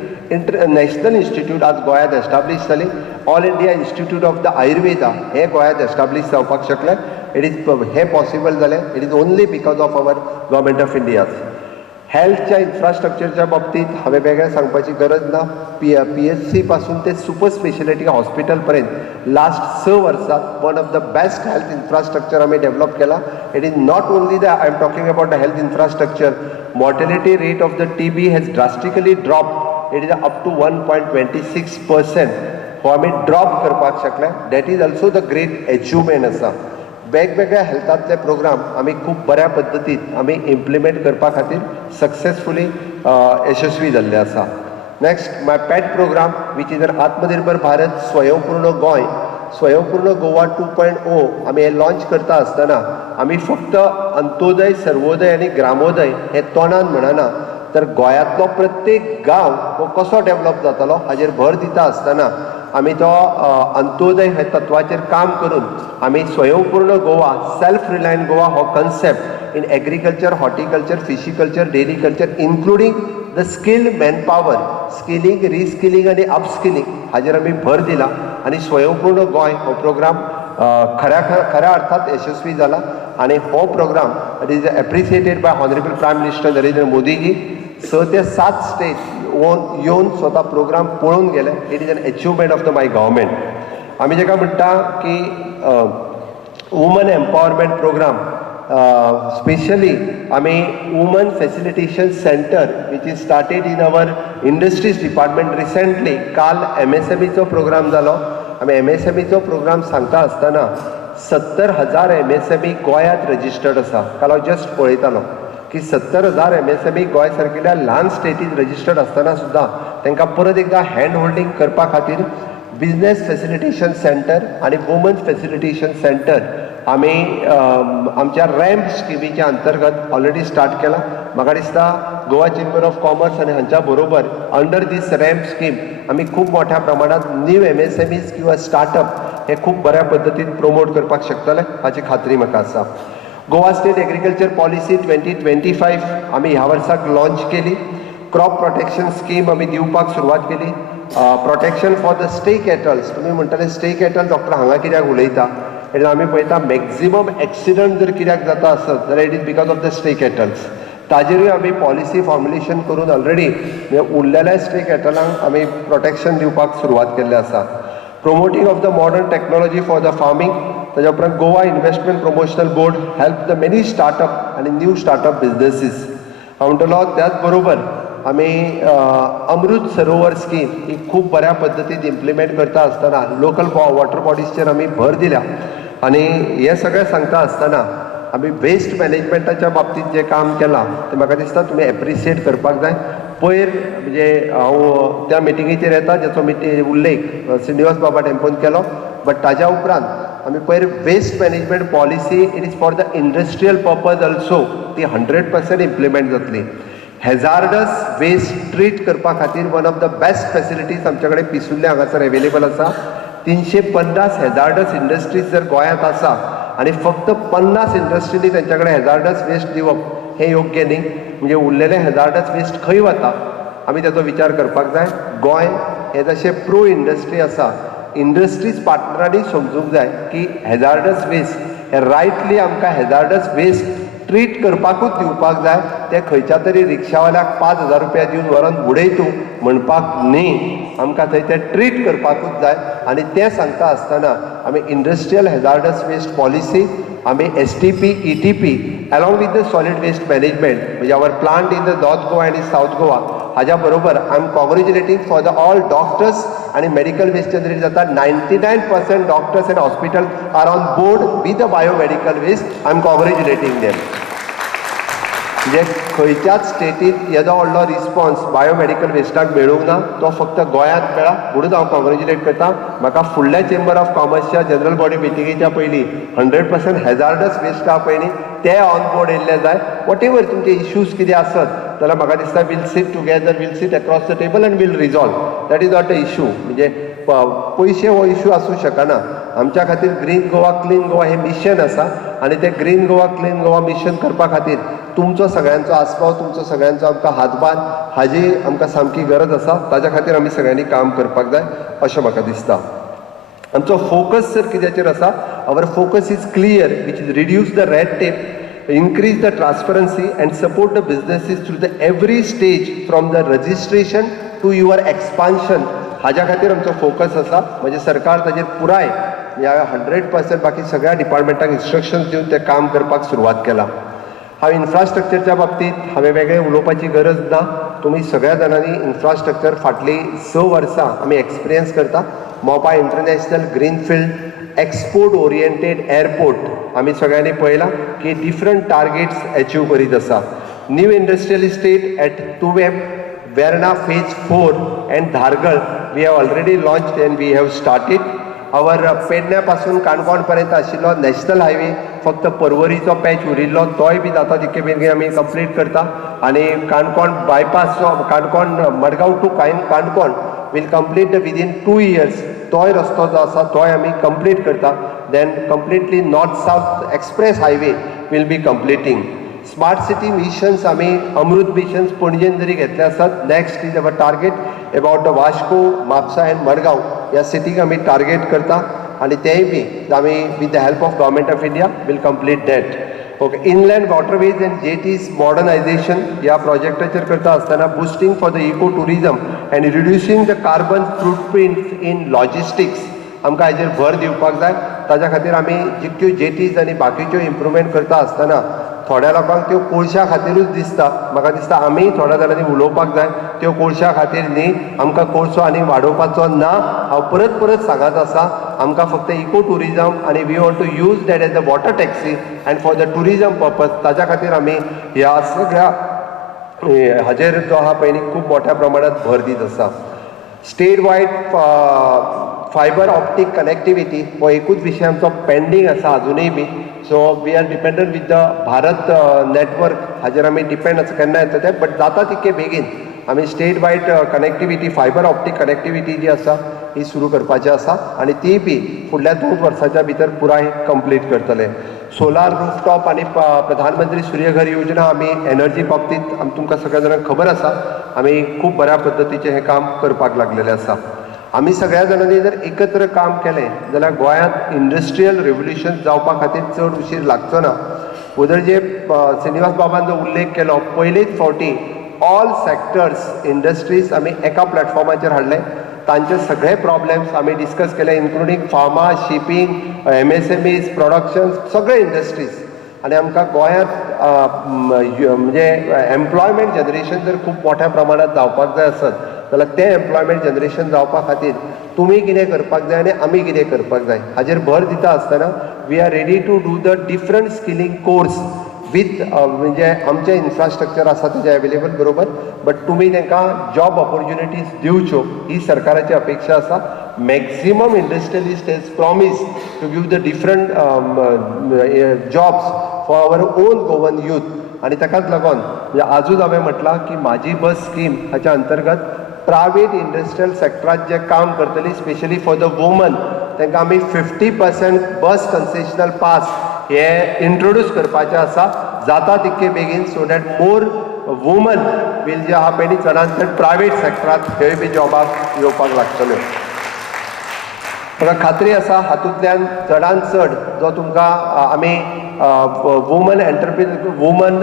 नॅशनल इन्स्टिट्यूट आज गोंयांत एस्टाब्लीश जाली. All India institute of the Ayurveda हे गोंयांत एस्टाब्लीश जावपाक शकले. इट इज हे पॉसिबल जालें. It is only because of our government of India. हेल्थच्या इन्फ्रास्ट्रक्चरच्या बाबतीत हांवें वेगळें सांगपाची गरज ना. PHC पासून ते सुपर स्पेशलिटी हॉस्पिटल पर्यंत लास्ट 6 वर्सांत one of the best health infrastructure आमी डेव्हलप केला. It is not only the I am talking about the health infrastructure. Mortality rate of the TB has drastically drop. It is up to 1.26%. हो आमी drop करपाक शकले. That is also the great achievement आसा. वेगवेगळ्या हेल्थांतले programme आमी खूब बऱ्या पद्दतीन आमी इम्प्लिमेंट करपा खातीर सक्सेसफुली यशस्वी जाल्ले आसा. Next my pet program which is an Atmanirbhar Bharat स्वयंपूर्ण गोंय. स्वयंपूर्ण गोवा 2.0 आमी हे लॉन्च करता आसतना आमी फक्त अंत्योदय, सर्वोदय आनी ग्रामोदय हे तोंडान म्हणना, तर गोंयांतलो प्रत्येक गांव हो कसो डेव्हलप जातलो हाजेर भर दिता आसतना आमी तो अंत्योदय हे तत्वाचेर काम करून आमी स्वयंपूर्ण गोवा, सेल्फ रिलायंट गोवा हो concept in agriculture, horticulture, fishiculture, dairy culture, including the skilled manpower, skilling, reskilling आनी अपस्किलिंग हाजेर आमी भर दिला आनी स्वयंपूर्ण गोंय हो प्रोग्राम खऱ्या अर्थात यशस्वी जाला आनी हो programme it is appreciated by honourable prime minister Narendra Modiji. 6 ते 7 स्टेट येवन स्वता प्रोग्राम पळोवन गेले. It is an achievement of the my government. आमी जेका म्हणटा की वुमन एम्पावरमेंट प्रोग्राम, स्पेशली आमी woman facilitation centre which is started in our industries department recently. काल MSMEचो प्रोग्राम जालो. आमी MSMEचो प्रोग्राम सांगता आसतना 70,000 MSME गोंयांत रजिस्टर्ड आसा. काल हांव जस्ट पळयतालो की 70,000 MSME गोंय सारकिल्या ल्हान स्टेटींत रजिस्टर्ड आसतना सुद्दां तांकां परत एकदां हँड होल्डिंग करपा खातीर बिजनेस फॅसिलिटेशन सेंटर आनी वुमन फॅसिलिटेशन सेंटर आमी आमच्या रॅम्प स्किमीच्या अंतर्गत ऑलरेडी स्टार्ट केला. म्हाका दिसता गोवा चेंबर ऑफ कॉमर्स आनी हांच्या बरोबर अंडर दीस रॅम्प स्कीम आमी खूब मोठ्या प्रमाणांत न्यू MSMEs किंवा स्टार्टअप हे खूब बऱ्या पद्दतीन प्रमोट करपाक शकतले हाची खात्री म्हाका आसा. गोवा स्टेट एग्रीकल्चर पॉलिसी 2025 आमी ह्या वर्साक लॉन्च केली. क्रॉप प्रोटेक्शन स्कीम आमी दिवपाक सुरवात केली. Protection for the stake cattles. तुमी म्हणटले स्टेक कॅटल डॉक्टर हांगा कित्याक उलयता, तेन्ना आमी पळयता मॅक्झिमम एक्सिडंट जर कित्याक जाता आसत जाल्यार it is because of the stake cattles. ताजेरूय आमी पॉलिसी फॉर्म्युलेशन करून ऑलरेडी उरलेल्या स्टेक कॅटलांक आमी प्रोटेक्शन दिवपाक सुरवात केल्लें आसा. Promoting of the modern technology for the farming. ताच्या उपरांत Goa investment promotional board help the many startup आनी न्यू स्टार्टअप बिजनेसीस. हांव म्हणटलो त्याच बरोबर आमी अमृत सरोवर स्कीम ही खूब बऱ्या पद्दतीन इम्प्लिमेंट करता आसतना लोकल वॉटर बॉडीजचेर आमी भर दिल्या आनी हें सगळें सांगता आसतना आमी वेस्ट मॅनेजमेंटाच्या बाबतींत जें काम केलां तें म्हाका दिसता तुमी एप्रिसिएट करपाक जाय. पयर म्हणजे हांव त्या मिटिंगेचेर येता जेचो उल्लेख श्रीनिवास बाबा टेंपोन केलो, बट ताज्या उपरांत आमी पयर waste management policy it is for the industrial purpose also ती 100% इम्प्लिमेंट जातली. हेजार्डस वेस्ट ट्रीट करपा खातीर one of the best facilities आमचे कडेन पिसुल्ले हांगासर अवेलेबल आसा. 350 हेजार्डस इंडस्ट्रीज जर गोंयांत आसा आनी फक्त 50 इंडस्ट्रीनी तेंच्या कडेन हेजार्डस वेस्ट दिवप हें योग्य न्ही. म्हणजे उरलेले हेजार्डस वेस्ट खंय वता आमी ताचो विचार करपाक जाय. गोंय हें जशें प्रो इंडस्ट्री आसा, इंडस्ट्रीज पार्टनरांनी समजूंक जाय की हेजार्डस वेस्ट हे रायटली आमकां हेजार्डस वेस्ट ट्रीट करपाकूच दिवपाक जाय. ते खंयच्या तरी रिक्षावाल्याक 5,000 रुपया दिवन व्हरून उडय तूं म्हणपाक न्ही, आमकां थंय तें ट्रीट करपाकूच जाय. आनी तें सांगता आसतना आमी इंडस्ट्रियल हेजार्डस वेस्ट पॉलिसी आमी STP, ETP along with the solid waste management म्हणजे our plant in the north Goa आनी साऊथ गोवा हाज्या बरोबर I am congratulating for the all doctors आनी मेडिकल वेस्ट जनरेट जाता. 99% doctors and hospital are on board with the biomedical waste. I am congratulating them. म्हणजे खंयच्याच स्टेटींत येदो व्हडलो रिस्पॉन्स बायोमेडिकल वेस्टाक मेळूंक ना, तो फक्त गोंयांत मेळ्ळा म्हणून हांव कॉंग्रेच्युलेट करता. म्हाका फुडल्या चेंबर ऑफ कॉमर्सच्या जनरल बॉडी मिटिंगेच्या पयलीं 100% हेजार्डस वेस्ट आहा पळय न्ही ते ऑन बोर्ड येयल्ले जाय. वॉट एवर तुमचे इश्यूज कितें आसत जाल्यार म्हाका दिसता we'll sit together, we'll sit across the table and we'll resolve. That is not a issue. म्हणजे पयशे हो इशू आसूं शकना. आमच्या खातीर ग्रीन गोवा क्लीन गोवा हें मिशन आसा आनी तें green Goa clean Goa mission करपा खातीर तुमचो सगळ्यांचो आस्पाव, तुमचो सगळ्यांचो आमकां हातभार हाजी आमकां सामकी गरज आसा. ताच्या खातीर आमी सगळ्यांनी काम करपाक जाय अशें म्हाका दिसता. आमचो फोकस जर कित्याचेर आसा, our focus is clear which is reduce the red tape, increase the transparency and support the businesses through the every stage from the registration to your expansion. हाज्या खातीर आमचो फोकस आसा. म्हणजे सरकार ताजेर पुराय 100% बाकी सगळ्या डिपार्टमेंटाक इन्स्ट्रक्शन्स दिवन तें काम करपाक सुरवात केला. हांव इन्फ्रास्ट्रक्चरच्या बाबतींत हांवें वेगळें उलोवपाची गरज ना. तुमी सगळ्या जाणांनी इन्फ्रास्ट्रक्चर फाटलीं 6 वर्सां आमी एक्सपिरियन्स करता. Mopa international greenfield export oriented airport आमी सगळ्यांनी पळयला की डिफरंट टार्गेट्स अचीव करीत आसा. New industrial estate at Tuvem, Verna phase 4 and Dhargal we have already launched and we have started. Our पेडण्या पासून काणकोण पर्यंत आशिल्लो नॅशनल हायवे फक्त पर्वरीचो पॅच उरिल्लो तोय बी जाता तितके बेगीन आमी कंप्लीट करता आनी काणकोण बायपास जो Canacona Margao to Canacona will complete within 2 years तोय रस्तो जो आसा तोय आमी कंप्लीट करता then completely north south express highway will be completing smart city missions आमी अमृत मिशन्स पणजेन जरी घेतले आसात next is our target about the Vasco Mapusa and Margao ह्या सिटीक आमी टार्गेट करता आनी तेय बी आमी with the help of government of India will complete that okay inland waterways and jetties modernisation ह्या प्रोजेक्टाचेर करता आसतना boosting for the eco tourism and reducing the carbon footprint in logistics आमकां हाजेर भर दिवपाक जाय ताज्या खातीर आमी जितक्यो जेटीज आनी बाकीच्यो इम्प्रुवमेंट करता आसतना थोड्या लोकांक त्यो कोळशा खातीरूच दिसता म्हाका दिसता आमी थोड्या जाणांनी उलोवपाक जाय त्यो कोळशा खातीर न्ही आमकां कोळसो आनी वाडोवपाचो ना हांव परत परत सांगत आसा आमकां फक्त इको टुरिजम आनी we want to use that as the water taxi and for the tourism purpose ताज्या खातीर आमी ह्या सगळ्या हाजेर जो आहा पळय न्ही खूब मोठ्या प्रमाणांत भर दीत आसा state wide fibre optic connectivity हो एकूच विशय आमचो पेंडींग आसा अजुनूय बी so we are dependent with the Bharat network हाजेर आमी डिपेंड आसा केन्ना येता तें बट जाता तितके बेगीन आमी state wide connectivity fibre optic connectivity जी आसा ही सुरू करपाची आसा आनी ती बी फुडल्या 2 वर्सांच्या भितर पुराय कंप्लीट करतले सोलार रूफटॉप आनी प्रधानमंत्री सूर्यघर योजना आमी एनर्जी बाबतींत तुमकां सगळ्या जाणांक खबर आसा आमी खूब बऱ्या पद्दतीचें हें काम करपाक लागलेलें आसा आमी सगळ्या जाणांनी जर एकत्र काम केलें जाल्यार गोंयांत इंडस्ट्रियल रेवल्युशन जावपा खातीर चड उशीर लागचो ना उदरजे श्रीनिवास बाबान जो उल्लेख केलो पयलींच फावटी ऑल सेक्टर्स इंडस्ट्रीज आमी एका प्लॅटफॉर्माचेर हाडले तांचे सगळे प्रॉब्लेम्स आमी डिस्कस केले including pharma shipping MSMEs production सगळे इंडस्ट्रीज आनी आमकां गोंयांत म्हणजे एम्प्लॉयमेंट जनरेशन जर खूब मोठ्या प्रमाणांत जावपाक जाय आसत जाल्यार तें एम्प्लॉयमेंट जनरेशन जावपा खातीर तुमी कितें करपाक जाय आनी आमी कितें करपाक जाय हाजेर भर दिता आसतना we are ready to do the different skilling course with म्हणजे आमचें इन्फ्रास्ट्रक्चर आसा तेजें अवेलेबल बरोबर बट तुमी तांकां जॉब ऑपॉर्च्युनिटीज दिवच्यो ही सरकाराची अपेक्षा आसा maximum industrialist has promise to give the different jobs for our own Goan youth आनी ताकाच लागून म्हणजे आजूच हांवें म्हटलां की म्हाजी बस स्कीम हाच्या अंतर्गत प्रायवेट इंडस्ट्रियल सेक्टरांत जे काम करतली स्पेशली फॉर द वुमन तांकां आमी 50% बस कन्सेशनल पास हे इंट्रोड्यूस करपाचें आसा जाता तितके बेगीन so that more woman will जे आहा पळय चडांत चड प्रायवेट सेक्टरांत थंय बी जॉबाक येवपाक लागतल्यो म्हाका खात्री आसा हातूंतल्यान चडांत चड जो तुमकां आमी woman woman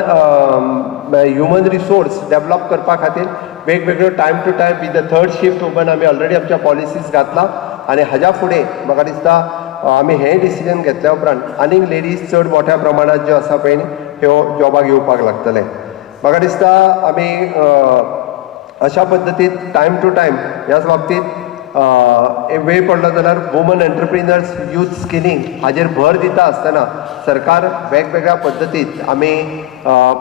human resource develop करपा खातीर वेगवेगळ्यो time to time with the 3rd shift woman आमी ऑलरेडी आमच्या पॉलिसीज घातला आनी हाज्या फुडें म्हाका दिसता आमी हें डिसिजन घेतल्या उपरांत आनीक लेडीज चड मोठ्या प्रमाणांत ज्यो आसा पळय ह्यो जॉबाक येवपाक लागतले म्हाका दिसता आमी अशा पद्दतीन टायम टू टायम ह्याच बाबतींत वेळ पडलो जाल्यार वुमन एंटरप्रिनर्स यूथ स्किलींग हाजेर भर दिता आसतना सरकार वेगवेगळ्या पद्दतींत आमी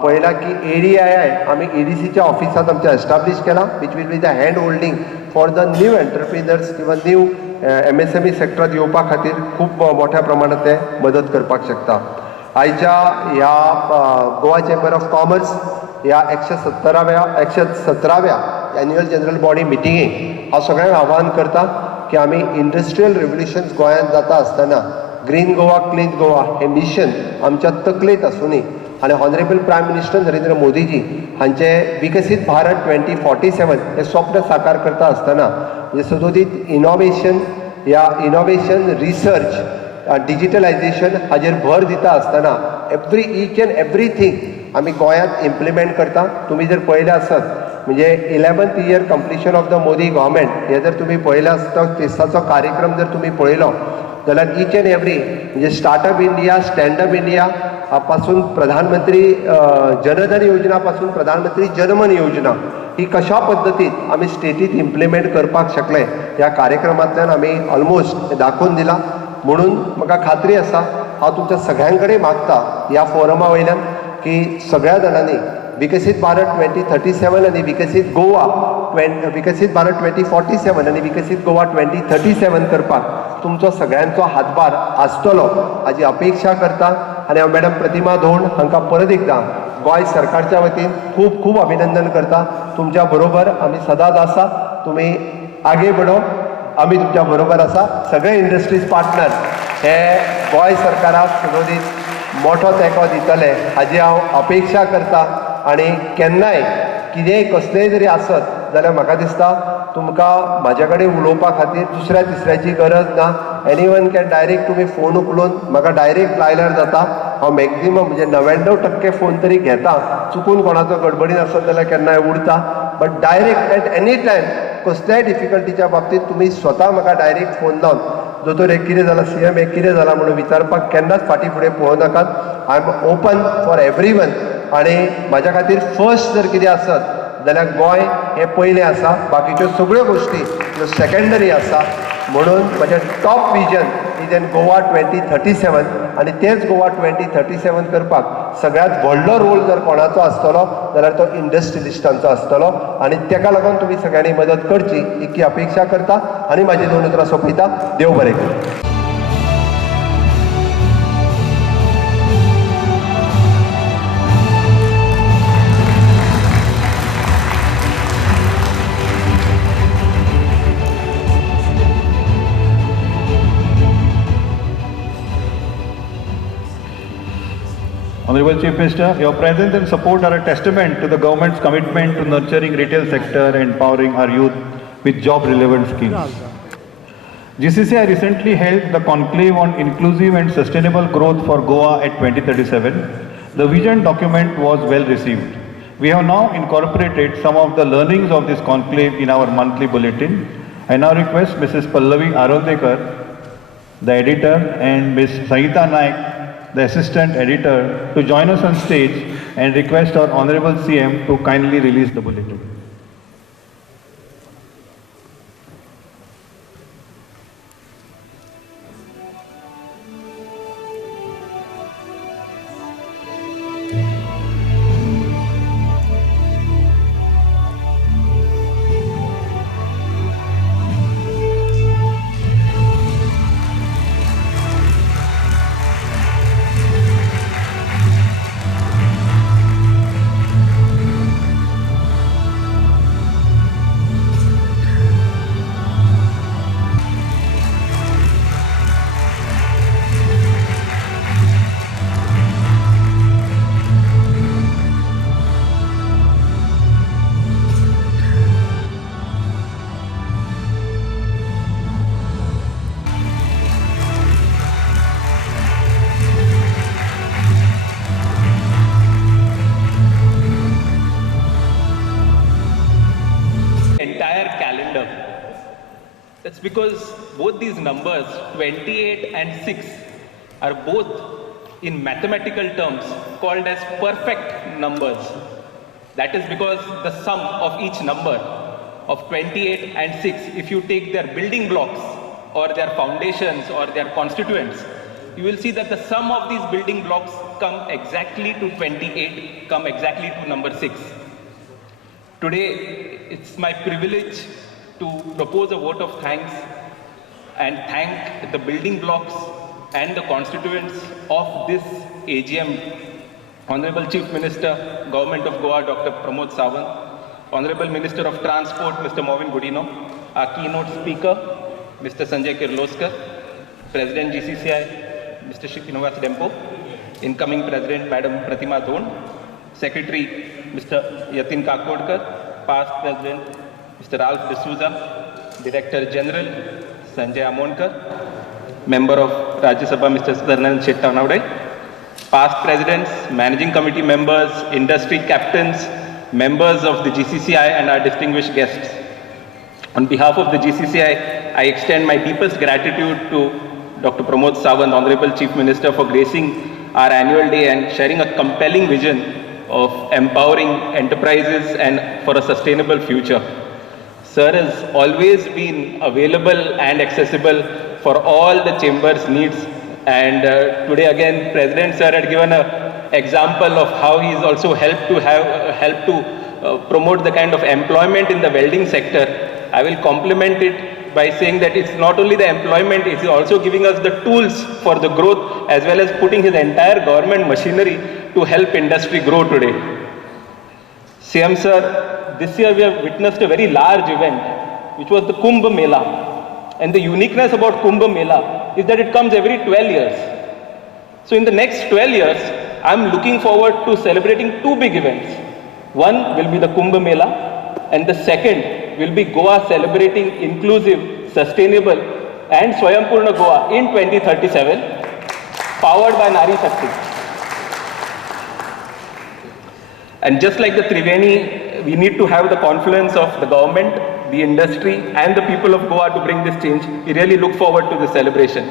पळयलां की ADII आमी EDCच्या ऑफिसांत आमच्या एस्टाब्लीश केला which will be the hand holding for the new entrepreneurs किंवा न्यू MSME सेक्टरांत येवपा खातीर खूब मोठ्या प्रमाणांत ते मदत करपाक शकता आयच्या ह्या गोवा चेंबर ऑफ कॉमर्स ह्या 117व्या एन्युअल जनरल बॉडी मिटिंगेक हांव सगळ्यांक आव्हान करता की आमी इंडस्ट्रियल रेवल्युशन्स गोंयांत जाता आसतना ग्रीन गोवा क्लीन गोवा हे मिशन आमच्या तकलेंत आसुनी आनी ऑनरेबल प्रायम मिनिस्टर नरेंद्र मोदीजी हांचे विकसीत भारत 2047 हे स्वप्न साकार करता आसतना म्हणजे सदोदीत इनोव्हेशन रिसर्च डिजिटलायझेशन हाजेर भर दिता आसतना ईच एंड एवरीथींग आमी गोंयांत इम्प्लिमेंट करता तुमी जर पळयलें आसत म्हणजे 11th year completion of the Modi government हे जर तुमी पळयलें आसता दिसाचो कार्यक्रम जर तुमी पळयलो जाल्यार ईच एंड एवरी म्हणजे स्टार्टअप इंडिया स्टँडअप इंडिया पासून प्रधानमंत्री जनधन योजना पासून प्रधानमंत्री जनमन योजना ही कशा पद्दतीन आमी स्टेटीत इम्प्लिमेंट करपाक शकले ह्या कार्यक्रमांतल्यान आमी ऑलमोस्ट दाखोवन दिला म्हणून म्हाका खात्री आसा हांव तुमच्या सगळ्यां कडेन मागता ह्या फोरमा वयल्यान की सगळ्या जाणांनी विकसीत भारत 2037 आनी विकसीत गोवा विकसीत भारत 2047 आनी विकसीत गोवा 2037 करपाक तुमचो सगळ्यांचो हातभार आसतलो हाची अपेक्षा करता आनी हांव मॅडम प्रतिमा धोंड हांकां परत एकदां गोंय सरकारच्या वतीन खूब खूब अभिनंदन करता. तुमच्या बरोबर आमी सदांच आसा. तुमी आगे बढो, आमी तुमच्या बरोबर आसा. सगळे इंडस्ट्रीज पार्टनर हे गोंय सरकाराक सुरवातीक मोठो तेंको दितले हाजी हांव अपेक्षा करता. आनी केन्नाय कितेंय कसलेंय जरी आसत जाल्यार म्हाका दिसता तुमकां म्हाजे कडेन उलोवपा खातीर दुसऱ्या तिसऱ्याची गरज ना. एनीवन कॅन डायरेक्ट तुमी फोन उखलून म्हाका डायरेक्ट लायल्यार जाता. हांव मॅक्झिमम म्हणजे 99% फोन तरी घेता. चुकून कोणाचो गडबडीन आसत जाल्यार केन्नाय उडता. But direct at any time कसल्याय डिफिकल्टीच्या बाबतींत तुमी स्वता म्हाका डायरेक्ट फोन लावन दोतोर हे कितें जालां, CM हे कितें जालां म्हणून विचारपाक केन्नाच फाटीं फुडें पळोवं नाकात. I am open for everyone. आनी म्हाज्या खातीर फर्स्ट जर कितें आसत जाल्यार गोंय हें पयलें आसा. बाकीच्यो सगळ्यो गोश्टी ह्यो सेकंडरी आसा. म्हणून म्हजें top vision is in Goa 2037 आनी तेच गोवा 2037 करपाक सगळ्यांत व्हडलो रोल जर कोणाचो आसतलो जाल्यार तो इंडस्ट्रियलिस्टांचो आसतलो. आनी तेका लागून तुमी सगळ्यांनी मदत करची ही अपेक्षा करता. आनी म्हाजी 2 उतरां सोंपयता. देव बरें करूं. Honorable Chief Minister, your presence and support are a testament to the government's commitment to nurturing retail sector and empowering our youth with job-relevant schemes. GCCI recently held the conclave on inclusive and sustainable growth for Goa at 2037. The vision document was well received. We have now incorporated some of the learnings of this conclave in our monthly bulletin. I now request Mrs. Pallavi Arondekar, the editor, and Ms. Sangeeta Naik, the assistant editor, to join us on stage and request our Honorable CM to kindly release the bulletin. That's because both these numbers, 28 and 6, are both in mathematical terms called as perfect numbers. That is because the sum of each number of 28 and 6, if you take their building blocks or their foundations or their constituents, you will see that the sum of these building blocks come exactly to 28, come exactly to number 6. Today, it's my privilege to propose a vote of thanks and thank the building blocks and the constituents of this AGM, Honorable Chief Minister, Government of Goa, Dr. Pramod Sawant, Honorable Minister of Transport, Mr. Movin Gudino, our keynote speaker, Mr. Sanjay Kirloskar, President GCCI, Mr. Srinivas Dempo, incoming President, Madam Pratima Dhond, Secretary, Mr. Yatin Kakodkar, past President, Mr. Ralph D'Souza, Director General, Sanjay Amonkar, Member of Rajya Sabha, Mr. Sarnal Shettanavade, past Presidents, Managing Committee members, industry captains, members of the GCCI and our distinguished guests. On behalf of the GCCI, I extend my deepest gratitude to Dr. Pramod Sawant, Honorable Chief Minister, for gracing our annual day and sharing a compelling vision of empowering enterprises and for a sustainable future. Sir has always been available and accessible for all the chamber's needs, and today again President Sir had given an example of how he has also helped to promote the kind of employment in the welding sector. I will complement it by saying that it's not only the employment, it's also giving us the tools for the growth as well as putting his entire government machinery to help industry grow today. CM sir, this year we have witnessed a very large event, which was the Kumbh Mela. And the uniqueness about Kumbh Mela is that it comes every 12 years. So in the next 12 years, I'm looking forward to celebrating two big events. One will be the Kumbh Mela, and the second will be Goa celebrating inclusive, sustainable and Swayambhurna Goa in 2037, powered by Nari Shakti. And just like the Triveni, we need to have the confluence of the government, the industry and the people of Goa to bring this change. We really look forward to this celebration.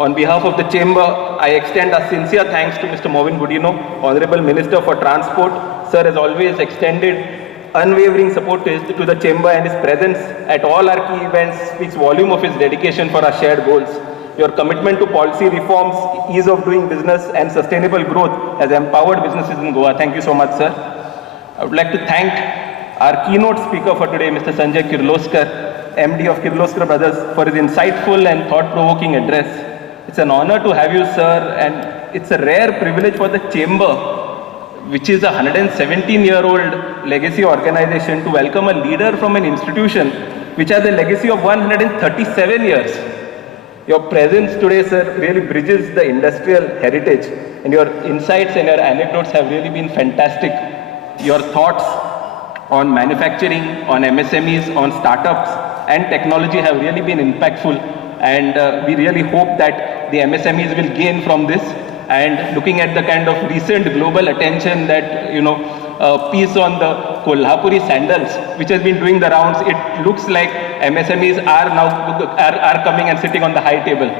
On behalf of the Chamber, I extend our sincere thanks to Mr. Movin Gudino, Honorable Minister for Transport. Sir has always extended unwavering support to the Chamber, and his presence at all our key events speaks volume of his dedication for our shared goals. Your commitment to policy reforms, ease of doing business and sustainable growth has empowered businesses in Goa. Thank you so much, sir. I would like to thank our keynote speaker for today, Mr. Sanjay Kirloskar, MD of Kirloskar Brothers, for his insightful and thought-provoking address. It's an honor to have you, sir, and it's a rare privilege for the Chamber, which is a 117-year-old legacy organization, to welcome a leader from an institution which has a legacy of 137 years. Your presence today, sir, really bridges the industrial heritage, and your insights and your anecdotes have really been fantastic. Your thoughts on manufacturing, on MSMEs, on startups and technology have really been impactful, and we really hope that the MSMEs will gain from this. And looking at the kind of recent global attention that, piece on the Kolhapuri sandals, which has been doing the rounds, it looks like MSMEs are coming and sitting on the high table.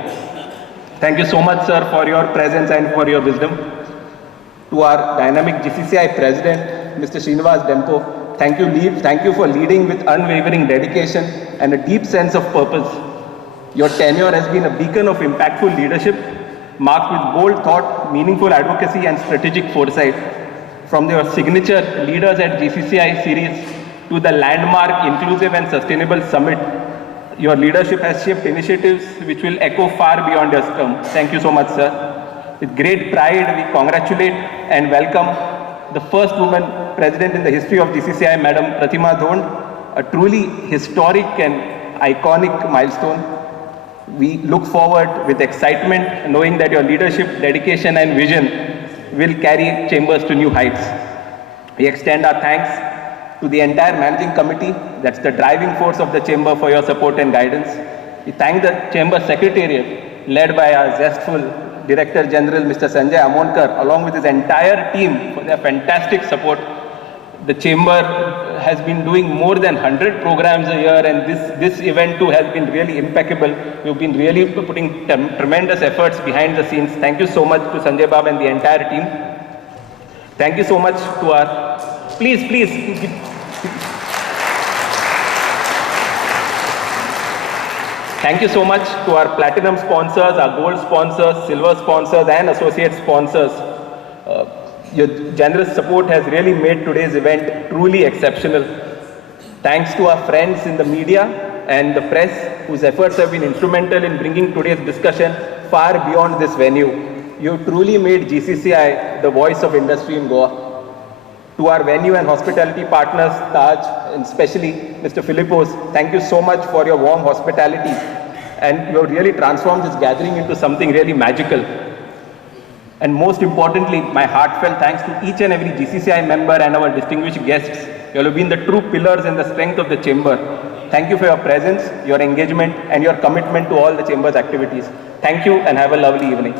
Thank you so much, sir, for your presence and for your wisdom. To our dynamic GCCI President, Mr. Srinivas Dempo, thank you for leading with unwavering dedication and a deep sense of purpose. Your tenure has been a beacon of impactful leadership, marked with bold thought, meaningful advocacy and strategic foresight. From your signature Leaders at GCCI series to the landmark Inclusive and Sustainable Summit, your leadership has shaped initiatives which will echo far beyond your term. Thank you so much, sir. With great pride, we congratulate and welcome the first woman president in the history of GCCI, Madam Pratima Dhond, a truly historic and iconic milestone. We look forward with excitement, knowing that your leadership, dedication and vision will carry Chambers to new heights. We extend our thanks to the entire managing committee, that's the driving force of the Chamber, for your support and guidance. We thank the Chamber Secretariat, led by our zestful Director General, Mr. Sanjay Amonkar, along with his entire team, for their fantastic support. The Chamber has been doing more than 100 programs a year, and this event too has been really impeccable. We've been really putting tremendous efforts behind the scenes. Thank you so much to Sanjay Bab and the entire team. Thank you so much to our... Please. Thank you so much to our platinum sponsors, our gold sponsors, silver sponsors and associate sponsors. Your generous support has really made today's event truly exceptional. Thanks to our friends in the media and the press, whose efforts have been instrumental in bringing today's discussion far beyond this venue. You truly made GCCI the voice of industry in Goa. To our venue and hospitality partners, Taj, and especially Mr. Philippos, thank you so much for your warm hospitality. And you have really transformed this gathering into something really magical. And most importantly, my heartfelt thanks to each and every GCCI member and our distinguished guests. You all have been the true pillars and the strength of the Chamber. Thank you for your presence, your engagement, and your commitment to all the Chamber's activities. Thank you and have a lovely evening.